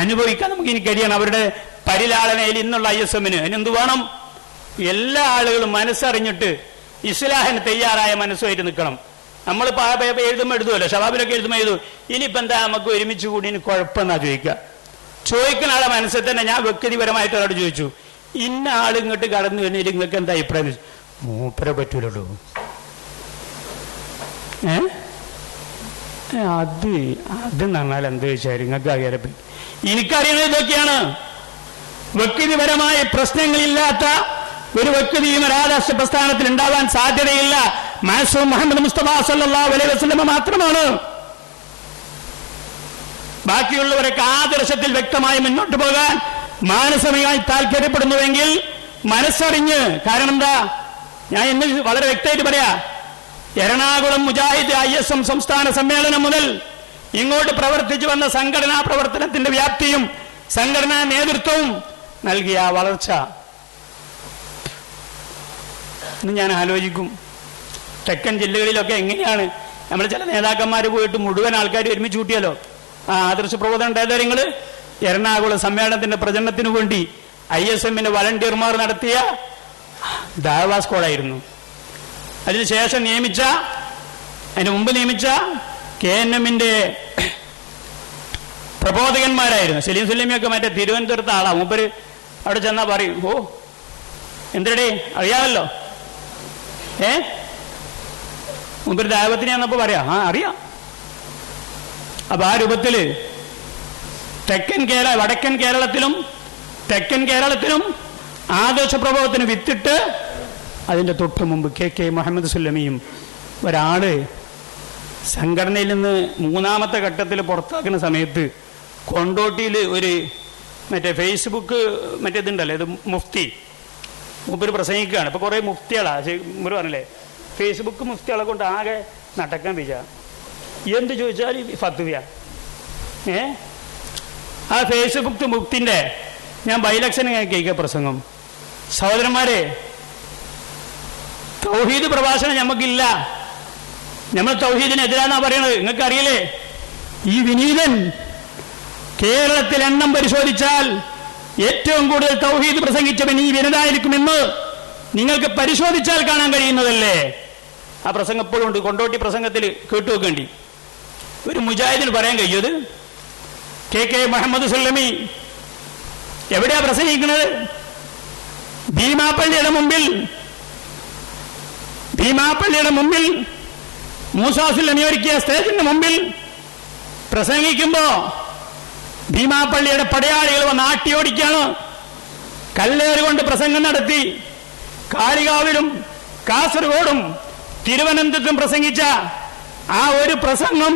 അനുഭവിക്കാൻ നമുക്ക് ഇനി കഴിയണം. അവരുടെ പരിലാളനയിൽ ഇന്നുള്ള ISMന് അതിനെന്ത് വേണം? എല്ലാ ആളുകളും മനസ്സറിഞ്ഞിട്ട് ഇസ്ലാഹിന് തയ്യാറായ മനസ്സുമായിട്ട് നിൽക്കണം. നമ്മൾ എഴുതുമ്പോൾ എഴുതുമല്ലോ, ഷബാബിലൊക്കെ എഴുതുമ്പോൾ എഴുതും. ഇനിയിപ്പോൾ എന്താ നമുക്ക് ഒരുമിച്ച് കൂടി ഇനി കുഴപ്പമെന്നാ ചോദിക്കുന്ന ആളെ മനസ്സിൽ തന്നെ ഞാൻ വ്യക്തിപരമായിട്ട് അവരോട് ചോദിച്ചു, ഇന്ന ആൾ ഇങ്ങോട്ട് കടന്നു വരുന്നതിൽ നിങ്ങൾക്ക് എന്താ അഭിപ്രായം? മൂപ്പരെ പറ്റൂലല്ലോ. അത് പറഞ്ഞാൽ എന്ത് ചോദിച്ചാൽ നിങ്ങൾക്ക് അറിയാതെ എനിക്കറിയുന്നത് ഇതൊക്കെയാണ്. വ്യക്തിപരമായ പ്രശ്നങ്ങളില്ലാത്ത ഒരു വ്യക്തിയും രാഷ്ട്ര പ്രസ്ഥാനത്തിൽ ഉണ്ടാവാൻ സാധ്യതയില്ല. മാസൂം മുഹമ്മദ് മുസ്തഫ സല്ലല്ലാഹു അലൈഹി വസല്ലം മാത്രമാണ്. ബാക്കിയുള്ളവരൊക്കെ ആദർശത്തിൽ വ്യക്തമായി മുന്നോട്ട് പോകാൻ മാനസികമായി താല്പര്യപ്പെടുന്നുവെങ്കിൽ മനസ്സറിഞ്ഞ്, കാരണം എന്താ, ഞാൻ ഇന്ന് വളരെ വ്യക്തമായിട്ട് പറയാ, എറണാകുളം മുജാഹിദ് ISM സംസ്ഥാന സമ്മേളനം മുതൽ ഇങ്ങോട്ട് പ്രവർത്തിച്ചു വന്ന സംഘടനാ പ്രവർത്തനത്തിന്റെ വ്യാപ്തിയും സംഘടനാ നേതൃത്വവും നൽകിയ ആ വളർച്ച ഇന്ന് ഞാൻ ആലോചിക്കും. തെക്കൻ ജില്ലകളിലൊക്കെ എങ്ങനെയാണ് നമ്മൾ ചില നേതാക്കന്മാർ പോയിട്ട് മുഴുവൻ ആൾക്കാർ ഒരുമിച്ച് കൂട്ടിയല്ലോ. ആ ആദർശ പ്രബോധനം ഉണ്ടായത് നിങ്ങൾ എറണാകുളം സമ്മേളനത്തിന്റെ പ്രചരണത്തിന് വേണ്ടി ISMന്റെ വളണ്ടിയർമാർ നടത്തിയ ദഅവാ സ്ക്വാഡായിരുന്നു. അതിനുശേഷം അതിന് മുമ്പ് നിയമിച്ച KNMന്റെ പ്രബോധകന്മാരായിരുന്നു. സലീം സുല്ലമിയൊക്കെ മറ്റേ തിരുവനന്തപുരത്തെ ആളാ. മൂപ്പര് അവിടെ ചെന്നാ പറയും, ഓ എന്തരടേ അറിയാമല്ലോ, മൂപ്പര് ദൈവത്തിന് ചെന്നപ്പോ പറയാ, അറിയാം. അപ്പൊ ആ രൂപത്തില് വടക്കൻ കേരളത്തിലും തെക്കൻ കേരളത്തിലും ആദർശ പ്രഭാവത്തിന് വിത്തിട്ട് അതിന്റെ തൊട്ട് മുമ്പ് KK മുഹമ്മദ് സുല്ലമിയും ഒരാൾ സംഘടനയിൽ നിന്ന് 3-ാമത്തെ ഘട്ടത്തിൽ പുറത്താക്കുന്ന സമയത്ത് കൊണ്ടോട്ടിയിൽ ഒരു മറ്റേ ഫേസ്ബുക്ക് മറ്റേതുണ്ടല്ലോ, ഇത് മുഫ്തി മൂപ്പര് പ്രസംഗിക്കുകയാണ്. ഇപ്പോൾ കുറേ മുഫ്തികളാണ് ഇവർ പറഞ്ഞില്ലേ, ഫേസ്ബുക്ക് മുഫ്തികളെ കൊണ്ട് ആകെ നടക്കാൻ പിച്ച. എന്ത് ചോദിച്ചാൽ ഫത്വ. ആ ഫേസ്ബുക്ക് മുഫ്തിൻ്റെ ഞാൻ ബൈലക്ഷൻ കേൾക്കുക പ്രസംഗം. സഹോദരന്മാരെ, തൗഹീദ് പ്രഭാഷണം നമുക്കില്ല. നമ്മൾ തൗഹീദിനെതിരാന്നാ പറയണത്. നിങ്ങൾക്ക് അറിയില്ലേ, ഈ വിനീതൻ കേരളത്തിൽ എണ്ണം പരിശോധിച്ചാൽ ഏറ്റവും കൂടുതൽ തൗഹീദ് പ്രസംഗിച്ചവൻ ഈ വിനീതായിരിക്കുമെന്ന് നിങ്ങൾക്ക് പരിശോധിച്ചാൽ കാണാൻ കഴിയുന്നതല്ലേ. ആ പ്രസംഗം എപ്പോഴും ഉണ്ട്. കൊണ്ടോട്ടി പ്രസംഗത്തിൽ കേട്ടുവെക്കേണ്ടി. ഒരു മുജാഹിദിന് പറയാൻ കഴിയത് KK മുഹമ്മദ് സുല്ലമി എവിടെയാ പ്രസംഗിക്കുന്നത്? ഭീമാപ്പള്ളിയുടെ മുമ്പിൽ മൂസാ സുല്ലമി ഒരുക്കിയ സ്റ്റേജിന്റെ മുമ്പിൽ പ്രസംഗിക്കുമ്പോ ഭീമാപ്പള്ളിയുടെ പടയാളികൾ വന്ന് ആട്ടിയോടിക്കാണ്. കല്ലേറുകൊണ്ട് പ്രസംഗം നടത്തി. കാളികാവിലും കാസർഗോഡും തിരുവനന്തപുരത്തും പ്രസംഗിച്ച ആ ഒരു പ്രസംഗം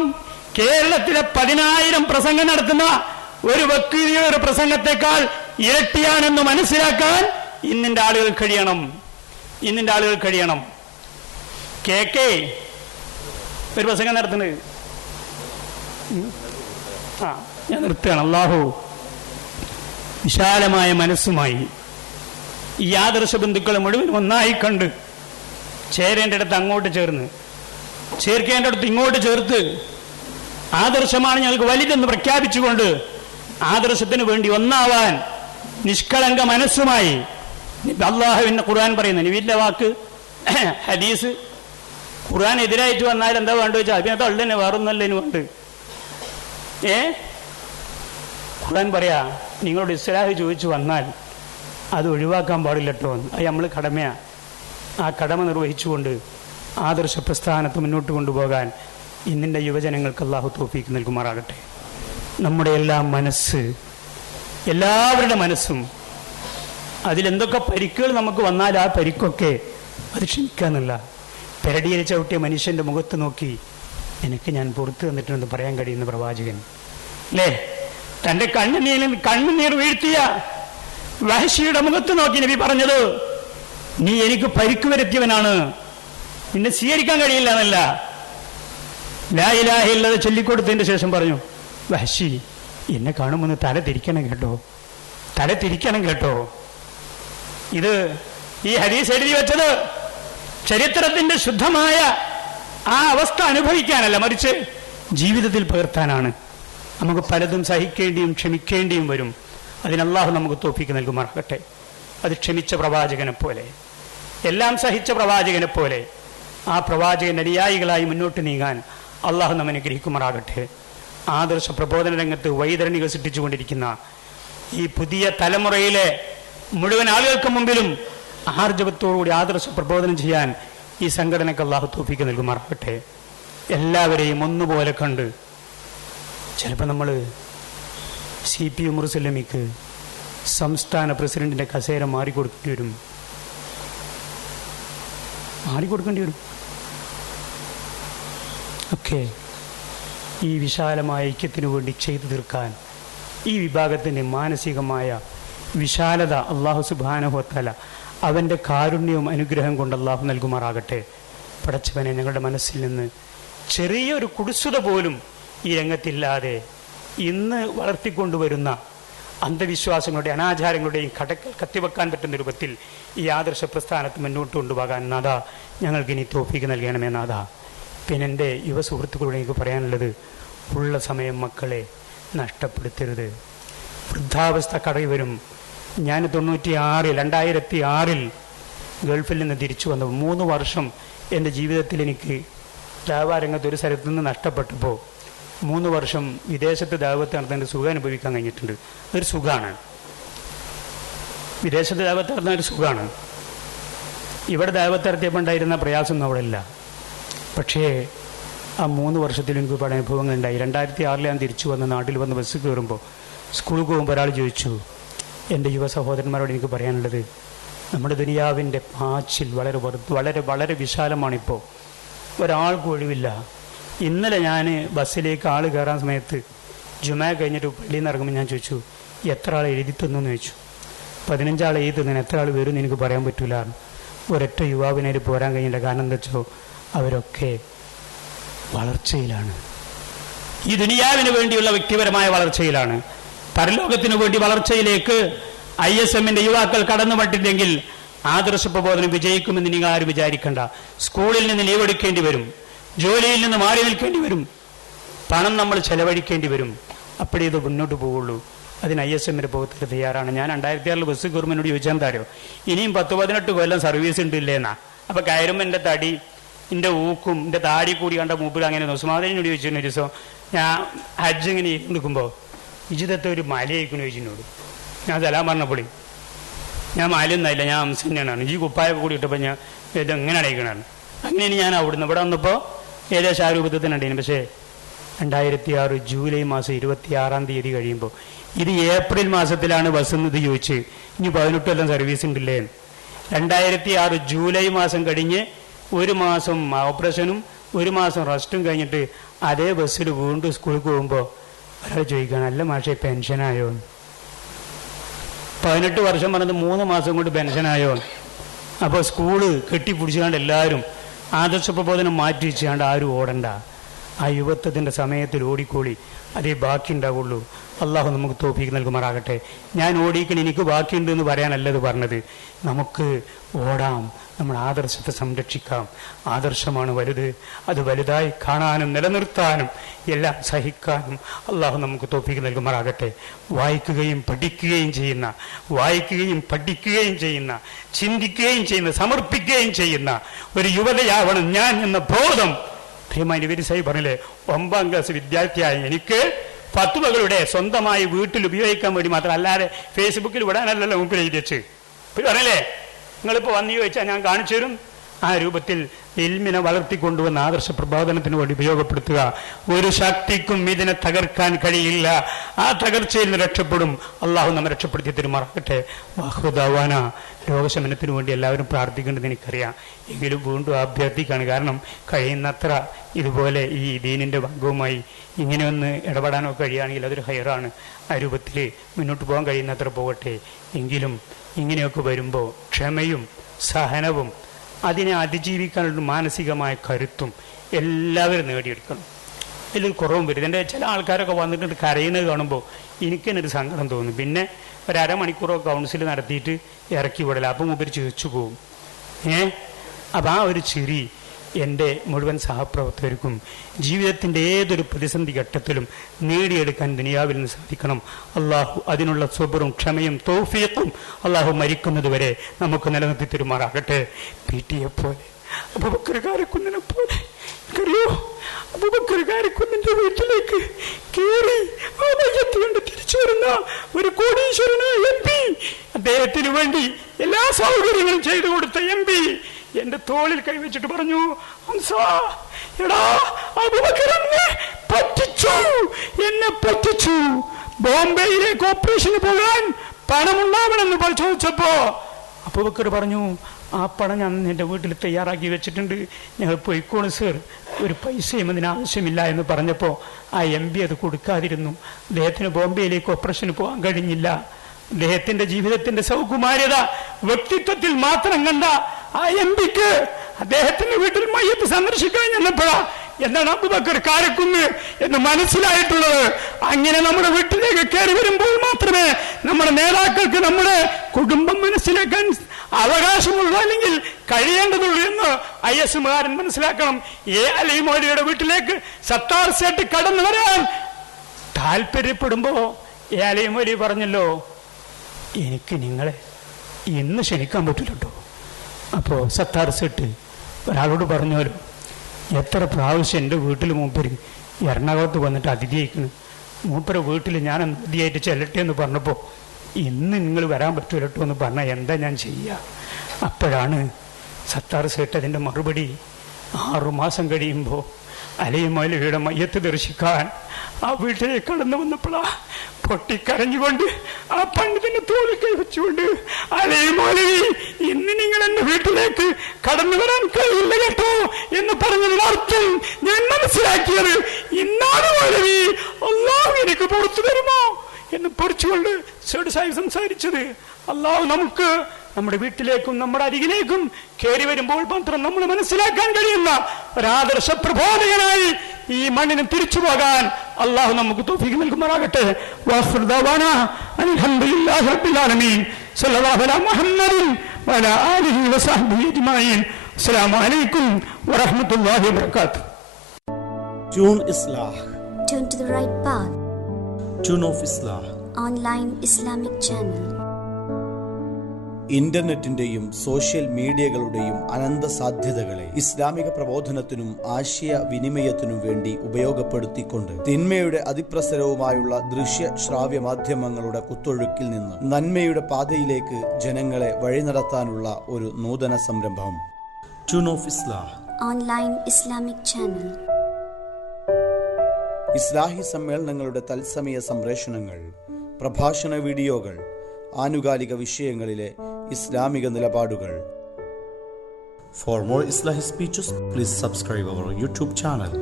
കേരളത്തിലെ 10,000 പ്രസംഗം നടത്തുന്ന ഒരു വ്യക്തിയുടെ ഒരു പ്രസംഗത്തെക്കാൾ ഇരട്ടിയാണെന്ന് മനസ്സിലാക്കാൻ ഇന്നിന്റെ ആളുകൾ കഴിയണം. KK ഒരു പ്രസംഗം നടത്തുന്നത്. ഞാൻ നിർത്തുകയാണ്. അല്ലാഹു വിശാലമായ മനസ്സുമായി ഈ ആദർശ ബന്ധുക്കളെ മുഴുവൻ ഒന്നായി കണ്ട് ചേരേണ്ടടുത്ത് അങ്ങോട്ട് ചേർന്ന്, ചേർക്കേണ്ടടുത്ത് ഇങ്ങോട്ട് ചേർത്ത്, ആദർശമാണ് ഞങ്ങൾക്ക് വലുതെന്ന് പ്രഖ്യാപിച്ചുകൊണ്ട് ആദർശത്തിന് വേണ്ടി ഒന്നാവാൻ നിഷ്കളങ്ക മനസ്സുമായി അള്ളാഹുവിന്റെ ഖുർആൻ പറയുന്ന നബിയുടെ വാക്ക്, ഹദീസ്, ഖുർആൻ എതിരായിട്ട് വന്നാൽ എന്താ വേണ്ട വെച്ചാൽ അതിനകത്ത് അള്ളന്നെ വേറൊന്നല്ലേന് വേണ്ട. ഖുർആൻ പറയാ, നിങ്ങളോട് ഇസ്ലാഹ് ചോദിച്ചു വന്നാൽ അത് ഒഴിവാക്കാൻ പാടില്ലട്ടോ. അത് നമ്മൾ കടമയാ. ആ കടമ നിർവഹിച്ചുകൊണ്ട് ആദർശ പ്രസ്ഥാനത്ത് മുന്നോട്ട് കൊണ്ടുപോകാൻ ഇന്നിൻ്റെ യുവജനങ്ങൾക്ക് അല്ലാഹു തൗഫീക്ക് നൽകുമാറാകട്ടെ. നമ്മുടെ എല്ലാവരുടെ മനസ്സും അതിലെന്തൊക്കെ പരിക്കുകൾ നമുക്ക് വന്നാൽ ആ പരിക്കൊക്കെ അത് ക്ഷമിക്കാന്നല്ല, പെരടിയിൽ ചവിട്ടിയ മനുഷ്യന്റെ മുഖത്ത് നോക്കി എനിക്ക് ഞാൻ പുറത്തു തന്നിട്ടുണ്ടെന്ന് പറയാൻ കഴിയുന്ന പ്രവാചകൻ അല്ലേ? തന്റെ കണ്ണുനീർ വീഴ്ത്തിയ വഹശിയുടെ മുഖത്ത് നോക്കി നബി പറഞ്ഞത്, നീ എനിക്ക് പരിക്കു വരുത്തിയവനാണ്, നിന്നെ സ്വീകരിക്കാൻ കഴിയില്ല എന്നല്ല. ലാ ഇലാഹ ഇല്ലല്ലാഹ് ചൊല്ലിക്കൊടുത്തതിന്റെ ശേഷം പറഞ്ഞു, വഹശി എന്നെ കാണുമ്പോൾ തല തിരിക്കണം കേട്ടോ. ഇത് ഈ ഹദീസ് എഴുതി വെച്ചത് ചരിത്രത്തിന്റെ ശുദ്ധമായ ആ അവസ്ഥ അനുഭവിക്കാനല്ല, മറിച്ച് ജീവിതത്തിൽ പകർത്താനാണ്. നമുക്ക് പലതും സഹിക്കേണ്ടിയും ക്ഷമിക്കേണ്ടിയും വരും. അതിന് അല്ലാഹു നമുക്ക് തൗഫീക്ക് നൽകുമാറാകട്ടെ. അത് ക്ഷമിച്ച പ്രവാചകനെ പോലെ, എല്ലാം സഹിച്ച പ്രവാചകനെ പോലെ ആ പ്രവാചകന്റെ അനുയായികളായി മുന്നോട്ട് നീങ്ങാൻ അല്ലാഹു നമ്മെ അനുഗ്രഹിക്കുമാറാകട്ടെ. ആദർശ പ്രബോധന രംഗത്ത് വൈതരണികൾ സൃഷ്ടിച്ചുകൊണ്ടിരിക്കുന്ന ഈ പുതിയ തലമുറയിലെ മുഴുവൻ ആളുകൾക്ക് മുമ്പിലും ആർജവത്തോടുകൂടി ആദർശ പ്രബോധനം ചെയ്യാൻ ഈ സംഘടനയ്ക്ക് അല്ലാഹു തൗഫീക്ക് നൽകുമാറാകട്ടെ. എല്ലാവരെയും ഒന്നുപോലെ കണ്ട്, ചിലപ്പോൾ നമ്മൾ CP ഉമർ സുല്ലമിക്ക് സംസ്ഥാന പ്രസിഡന്റിന്റെ കസേര മാറിക്കൊടുക്കേണ്ടി വരും. ഒക്കെ ഈ വിശാലമായ ഐക്യത്തിനു വേണ്ടി ചെയ്തു തീർക്കാൻ ഈ വിഭാഗത്തിൻ്റെ മാനസികമായ വിശാലത അല്ലാഹു സുബ്ഹാനഹു വ തആല അവൻ്റെ കാരുണ്യവും അനുഗ്രഹം കൊണ്ട് അല്ലാഹു നൽകുമാറാകട്ടെ. പടച്ചവനെ, ഞങ്ങളുടെ മനസ്സിൽ നിന്ന് ചെറിയൊരു കുടുസുത പോലും ഈ രംഗത്തില്ലാതെ ഇന്ന് വളർത്തിക്കൊണ്ടുവരുന്ന അന്ധവിശ്വാസങ്ങളുടെ അനാചാരങ്ങളുടെയും കത്തിവെക്കാൻ പറ്റുന്ന രൂപത്തിൽ ഈ ആദർശ പ്രസ്ഥാനത്ത് മുന്നോട്ട് കൊണ്ടുപോകാൻ നാഥ ഞങ്ങൾക്ക് ഇനി തൗഫീക്ക് നൽകണമേ നാഥ. പിന്നെ എൻ്റെ യുവ സുഹൃത്തുക്കളോട് എനിക്ക് പറയാനുള്ളത്, ഉള്ള സമയം മക്കളെ നഷ്ടപ്പെടുത്തരുത്. വൃദ്ധാവസ്ഥ കടയിൽ വരും. ഞാൻ 2006 ഗൾഫിൽ നിന്ന് തിരിച്ചു വന്നു. 3 വർഷം എൻ്റെ ജീവിതത്തിൽ എനിക്ക് ദാവാരംഗത്ത് ഒരു സ്ഥലത്ത് നിന്ന് നഷ്ടപ്പെട്ടപ്പോൾ 3 വർഷം വിദേശത്ത് ദാവത്ത് നടത്തേണ്ട സുഖം അനുഭവിക്കാൻ കഴിഞ്ഞിട്ടുണ്ട്. അതൊരു സുഖമാണ്. വിദേശത്ത് ദാവത്ത് നടത്തുന്ന ഒരു സുഖമാണ്. ഇവിടെ ദാവത്ത് നടത്തിയപ്പോൾ ഉണ്ടായിരുന്ന പ്രയാസമൊന്നും അവിടെ ഇല്ല. പക്ഷേ ആ 3 വർഷത്തിൽ എനിക്ക് ഒരുപാട് അനുഭവങ്ങൾ ഉണ്ടായി. 2006 ഞാൻ തിരിച്ചു വന്ന് നാട്ടിൽ വന്ന് ബസ് കയറുമ്പോൾ, സ്കൂളിൽ പോകുമ്പോൾ ഒരാൾ ചോദിച്ചു, എൻ്റെ യുവ സഹോദരന്മാരോട് എനിക്ക് പറയാനുള്ളത്, നമ്മുടെ ദുനിയാവിൻ്റെ പാച്ചിൽ വളരെ വളരെ വളരെ വിശാലമാണിപ്പോൾ. ഒരാൾക്കും ഒഴിവില്ല. ഇന്നലെ ഞാൻ ബസ്സിലേക്ക് ആൾ കയറാൻ സമയത്ത് ജുമാ കഴിഞ്ഞിട്ട് പള്ളിയിൽ നിന്ന് ഇറങ്ങുമ്പോൾ ഞാൻ ചോദിച്ചു, എത്ര ആൾ എഴുതി തന്നു എന്ന് ചോദിച്ചു. 15 ആൾ എഴുതി തന്നതിന് എത്ര ആൾ വരും എന്ന് എനിക്ക് പറയാൻ പറ്റൂല. ഒരൊറ്റ യുവാവിനായിട്ട് പോരാൻ കഴിഞ്ഞില്ല. കാരണം എന്താ വെച്ചോ, അവരൊക്കെ വളർച്ചയിലാണ്. ഈ ദുനിയാവിന് വേണ്ടിയുള്ള വ്യക്തിപരമായ വളർച്ചയിലാണ്. പരലോകത്തിനു വേണ്ടി വളർച്ചയിലേക്ക് ISMന്റെ യുവാക്കൾ കടന്നു പറ്റില്ലെങ്കിൽ ആദർശ പ്രബോധനം വിജയിക്കുമെന്ന് നിങ്ങൾ ആരും വിചാരിക്കണ്ട. സ്കൂളിൽ നിന്ന് ലീവ് എടുക്കേണ്ടി വരും, ജോലിയിൽ നിന്ന് മാറി നിൽക്കേണ്ടി വരും, പണം നമ്മൾ ചെലവഴിക്കേണ്ടി വരും. അപ്പോഴേ ഇത് മുന്നോട്ട് പോവുള്ളൂ. അതിന് ISMന്റെ പോകത്തിൽ തയ്യാറാണ്. ഞാൻ 2006 ബസ് ഗവൺമെന്റിനോട് ചോദിച്ചാൽ തരോ, ഇനിയും 10-18 കൊല്ലം സർവീസ് ഉണ്ട് ഇല്ലേന്നാ. അപ്പൊ കയറുമ്പോൾ എൻ്റെ തടി, എൻ്റെ ഊക്കും, എൻ്റെ താടി കൂടി കണ്ട മൂപ്പിൽ അങ്ങനെ ഉസ്മാദിനോട് ചോദിച്ചിരുന്നു. ഒരു ദിവസം ഞാൻ ഹജ്ജ് ഇങ്ങനെ നിൽക്കുമ്പോൾ, ഇജിതത്തെ ഒരു മലയായിക്കുന്നു ചോദിച്ചിനോട്. ഞാൻ സലാം പറഞ്ഞപ്പോളി, ഞാൻ മലയൊന്നായില്ല, ഞാൻ അംസന്നെയാണ്. ഈ കുപ്പായൊക്കെ കൂടി ഇട്ടപ്പോൾ ഞാൻ ഇത് എങ്ങനെ അടയിക്കണാണ്. അങ്ങനെ ഞാൻ അവിടുന്ന് ഇവിടെ വന്നപ്പോൾ ഏകദേശം ആ രൂപത്തിനുണ്ടായിരുന്നു. പക്ഷേ 2006 ജൂലൈ മാസം 26-ാം തീയതി കഴിയുമ്പോൾ, ഇത് ഏപ്രിൽ മാസത്തിലാണ് ബസ് എന്നത് ചോദിച്ച്, ഇനി 18 കൊല്ലം സർവീസ് ഉണ്ടില്ലേ. 2006 ജൂലൈ മാസം കഴിഞ്ഞ് 1 മാസം ഓപ്പറേഷനും 1 മാസം റെസ്റ്റും കഴിഞ്ഞിട്ട് അതേ ബസ്സിൽ വീണ്ടും സ്കൂളിൽ പോകുമ്പോൾ ഒരാൾ ചോദിക്കുകയാണ്, അല്ല മാഷേ പെൻഷനായോ? 18 വർഷം പറഞ്ഞത് 3 മാസം കൊണ്ട് പെൻഷനായോ? അപ്പോൾ സ്കൂള് കെട്ടിപ്പിടിച്ചുകൊണ്ട് എല്ലാവരും ആദർശ പ്രബോധനം മാറ്റി വെച്ചുകൊണ്ട് ആരും ഓടണ്ട. ആ യുവത്വത്തിൻ്റെ സമയത്തിൽ ഓടിക്കോളി, അതേ ബാക്കി ഉണ്ടാവുള്ളൂ. അള്ളാഹു നമുക്ക് തൗഫീഖ് നൽകുമാറാകട്ടെ. ഞാൻ ഓടിക്കണി, എനിക്ക് ബാക്കിയുണ്ട് എന്ന് പറയാനല്ലത് പറഞ്ഞത്. നമുക്ക് ഓടാം, നമ്മൾ ആദർശത്തെ സംരക്ഷിക്കാം. ആദർശമാണ് വലുത്. അത് വലുതായി കാണാനും നിലനിർത്താനും എല്ലാം സഹിക്കാനും അള്ളാഹു നമുക്ക് തൗഫീഖ് നൽകുമാറാകട്ടെ. വായിക്കുകയും പഠിക്കുകയും ചെയ്യുന്ന, ചിന്തിക്കുകയും ചെയ്യുന്ന, സമർപ്പിക്കുകയും ചെയ്യുന്ന ഒരു യുവതയാവണം ഞാൻ എന്ന ബോധം ധീമാനി സാഹിബ് പറഞ്ഞില്ലേ, 9ാം ക്ലാസ് വിദ്യാർത്ഥിയായ എനിക്ക് ഫത്വകളുടെ സ്വന്തമായി വീട്ടിൽ ഉപയോഗിക്കാൻ വേണ്ടി മാത്രം, അല്ലാതെ ഫേസ്ബുക്കിൽ വിടാനല്ലല്ലോ മുമ്പിൽ എഴുതി വെച്ച് പറഞ്ഞില്ലേ. നിങ്ങളിപ്പോൾ വന്നു ചോദിച്ചാൽ ഞാൻ കാണിച്ചു തരും. ആ രൂപത്തിൽ ഇൽമിനെ വളർത്തിക്കൊണ്ടുവന്ന ആദർശ പ്രബോധനത്തിന് വേണ്ടി ഉപയോഗപ്പെടുത്തുക. ഒരു ശക്തിക്കും ഇതിനെ തകർക്കാൻ കഴിയില്ല. ആ തകർച്ചയിൽ നിന്ന് രക്ഷപ്പെടും. അള്ളാഹു നമ്മെ രക്ഷപ്പെടുത്തി തരുമാറാകട്ടെ. വാഹുദാവാന. രോഗശമനത്തിന് വേണ്ടി എല്ലാവരും പ്രാർത്ഥിക്കേണ്ടത് എനിക്കറിയാം. എങ്കിലും വീണ്ടും അഭ്യർത്ഥിക്കുകയാണ്. കാരണം കഴിയുന്നത്ര ഇതുപോലെ ഈ ദീനിൻ്റെ ഭാഗവുമായി ഇങ്ങനെ ഒന്ന് ഇടപെടാനൊക്കെ കഴിയുകയാണെങ്കിൽ അതൊരു ഹൈറാണ്. ആ രൂപത്തിൽ മുന്നോട്ട് പോകാൻ കഴിയുന്നത്ര പോകട്ടെ. എങ്കിലും ഇങ്ങനെയൊക്കെ വരുമ്പോൾ ക്ഷമയും സഹനവും അതിനെ അതിജീവിക്കാനുള്ള മാനസികമായ കരുത്തും എല്ലാവരും നേടിയെടുക്കണം. ഇതിലൊരു കുറവും വരും. എൻ്റെ ചില ആൾക്കാരൊക്കെ വന്നിട്ട് കരയുന്നത് കാണുമ്പോൾ എനിക്ക് തന്നെ ഒരു സങ്കടം തോന്നും. പിന്നെ ഒരു അരമണിക്കൂറൊക്കെ കൗൺസിൽ നടത്തിയിട്ട് ഇറക്കി വിടല. അപ്പം മുമ്പ് ചിരിച്ചു പോവും. അപ്പം ആ ഒരു ചിരി എൻ്റെ മുഴുവൻ സഹപ്രവർത്തകർക്കും ജീവിതത്തിൻ്റെ ഏതൊരു പ്രതിസന്ധി ഘട്ടത്തിലും നേടിയെടുക്കാൻ ദുനിയാവിൽ നിന്ന് സാധിക്കണം. അള്ളാഹു അതിനുള്ള സ്വബറും ക്ഷമയും തൗഫീഖും അള്ളാഹു മരിക്കുന്നത് വരെ നമുക്ക് നിലനിർത്തി തരുമാറാകട്ടെ. PTയെ പോലെ, അബൂബക്കർ കാരക്കുന്നിനെ പോലെ, അറിയോ, അബൂബക്കർ കാരക്കുന്നിന്റെ വീട്ടിലേക്ക് കയറി ആ മയ്യത്ത് കണ്ട് തിരിച്ചു വരുന്ന ഒരു കോടീശ്വരനായ MP, അദ്ദേഹത്തിന് വേണ്ടി എല്ലാ സൗകര്യങ്ങളും ചെയ്തു കൊടുത്ത MP എന്റെ തോളിൽ കൈവച്ചിട്ട് പറഞ്ഞു, എടാ അബൂബക്കർ എന്നെ പറ്റിച്ചു. ബോംബെയിലേക്ക് ഓപ്പറേഷന് പോകാൻ പണമുണ്ടാവണമെന്ന് ചോദിച്ചപ്പോ അബൂബക്കർ പറഞ്ഞു, ആ പണം ഞാൻ എൻ്റെ വീട്ടിൽ തയ്യാറാക്കി വെച്ചിട്ടുണ്ട്, ഞങ്ങൾ പോയിക്കോണു സർ, ഒരു പൈസയും അതിനാവശ്യമില്ല എന്ന് പറഞ്ഞപ്പോൾ ആ MP അത് കൊടുക്കാതിരുന്നു. അദ്ദേഹത്തിന് ബോംബെയിലേക്ക് ഓപ്പറേഷന് പോകാൻ കഴിഞ്ഞില്ല. അദ്ദേഹത്തിന്റെ ജീവിതത്തിന്റെ സൗകുമാര്യത വ്യക്തിത്വത്തിൽ മാത്രം കണ്ട ആ MP-ക്ക് അദ്ദേഹത്തിന്റെ വീട്ടിൽ മയ്യത്ത് സന്ദർശിക്കാൻ ചെന്നപ്പോഴാ എന്താണ് അബൂബക്കർ കാരക്കുന്ന് എന്ന് മനസ്സിലായിട്ടുള്ളത്. അങ്ങനെ നമ്മുടെ വീട്ടിലേക്ക് കയറി വരുമ്പോൾ മാത്രമേ നമ്മുടെ നേതാക്കൾക്ക് നമ്മുടെ കുടുംബം മനസ്സിലാക്കാൻ അവകാശമുള്ളൂ, അല്ലെങ്കിൽ കഴിയേണ്ടതുള്ളൂ എന്ന് ISMകാരൻ മനസ്സിലാക്കണം. അലി മൗലവിയുടെ വീട്ടിലേക്ക് സത്താർ സേട്ട് കടന്നു വരാൻ താല്പര്യപ്പെടുമ്പോ അലി മൗലവി പറഞ്ഞല്ലോ, എനിക്ക് നിങ്ങളെ ഇന്ന് ക്ഷണിക്കാൻ പറ്റില്ല കേട്ടോ. അപ്പോൾ സത്താർ സേട്ട് ഒരാളോട് പറഞ്ഞല്ലോ, എത്ര പ്രാവശ്യം എൻ്റെ വീട്ടിൽ മൂപ്പര് എറണാകുളത്ത് വന്നിട്ട് അതിഥിയായിക്കുന്നു, മൂപ്പര വീട്ടിൽ ഞാൻ അതിഥിയായിട്ട് ചെല്ലട്ടെ എന്ന് പറഞ്ഞപ്പോൾ ഇന്ന് നിങ്ങൾ വരാൻ പറ്റൂല കേട്ടോ എന്ന് പറഞ്ഞാൽ എന്താ ഞാൻ ചെയ്യുക? അപ്പോഴാണ് സത്താർ സേട്ട് അതിൻ്റെ മറുപടി, 6 മാസം കഴിയുമ്പോൾ അലി മൗലവിയുടെ മയ്യത്ത് ദർശിക്കാൻ ആ വീട്ടിലേക്ക് കടന്നു വന്നപ്പോഴാ പൊട്ടിക്കരഞ്ഞുകൊണ്ട് ആ പണ്ഡിതന്റെ തോളിൽ കൈവച്ചുകൊണ്ട്, അതേ മൗലവി, ഇന്ന് നിങ്ങൾ എന്റെ വീട്ടിലേക്ക് കടന്നു വരാൻ കഴിയില്ല കേട്ടോ എന്ന് പറഞ്ഞതിന് അർത്ഥം ഞാൻ മനസ്സിലാക്കിയത്, ഇന്നാണ് മൗലവി അല്ലാഹു എനിക്ക് പുറത്തു തരുമോ എന്ന് പൊറിച്ചുകൊണ്ട് സേഡ് സാഹിബ് സംസാരിച്ചത്. അല്ലാഹു നമുക്ക് നമ്മുടെ വീട്ടിലേക്കും നമ്മുടെ അരികിലേക്കും കയറി വരുമ്പോൾ മാത്രം നമ്മൾ മനസ്സിലാക്കാൻ കഴിയുന്ന ഒരാദർശ പ്രബോധകനായി ഈ മണ്ണിന് തിരിച്ചു പോകാൻ അല്ലാഹു നമുക്ക് തൗഫീഖ് നൽകുമാറാകട്ടെ. വാഖിറു ദഅവാനാ അൽഹംദുലില്ലാഹി റബ്ബിൽ ആലമീൻ. സ്വല്ലല്ലാഹു അലാ മുഹമ്മദിൻ വഅലാ ആലിഹി വസഹ്ബിഹി അജ്മഈൻ. അസ്സലാമു അലൈക്കും വറഹ്മത്തുള്ളാഹി വബറകാതുഹു. Tune Islah. Turn to the right path. Tune of Islah. Online Islamic channel. ഇന്റർനെറ്റിന്റെയും സോഷ്യൽ മീഡിയകളുടെയും അനന്ത സാധ്യതകളെ ഇസ്ലാമിക പ്രബോധനത്തിനും ആശയ വിനിമയത്തിനും വേണ്ടി ഉപയോഗപ്പെടുത്തിക്കൊണ്ട് തിന്മയുടെ അതിപ്രസരവുമായുള്ള ദൃശ്യ ശ്രാവ്യ മാധ്യമങ്ങളുടെ കുത്തൊഴുക്കിൽ നിന്ന് നന്മയുടെ പാതയിലേക്ക് ജനങ്ങളെ വഴി നടത്താനുള്ള ഒരു നൂതന സംരംഭം tune of Islah. Online Islamic channel. ഇസ്ലാഹി സമ്മേളനങ്ങളുടെ തത്സമയ സംപ്രേഷണങ്ങൾ, പ്രഭാഷണ വീഡിയോകൾ, ആനുകാലിക വിഷയങ്ങളിലെ ഇസ്ലാമിക നിലപാടുകൾ. For more Islamic speeches, please subscribe our YouTube channel.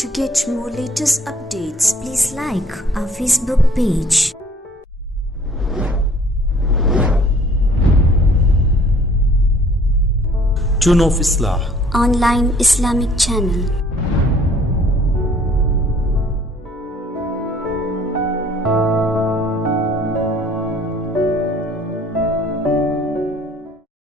To get more latest updates, please like our Facebook page. Tune of Islah. Online Islamic channel.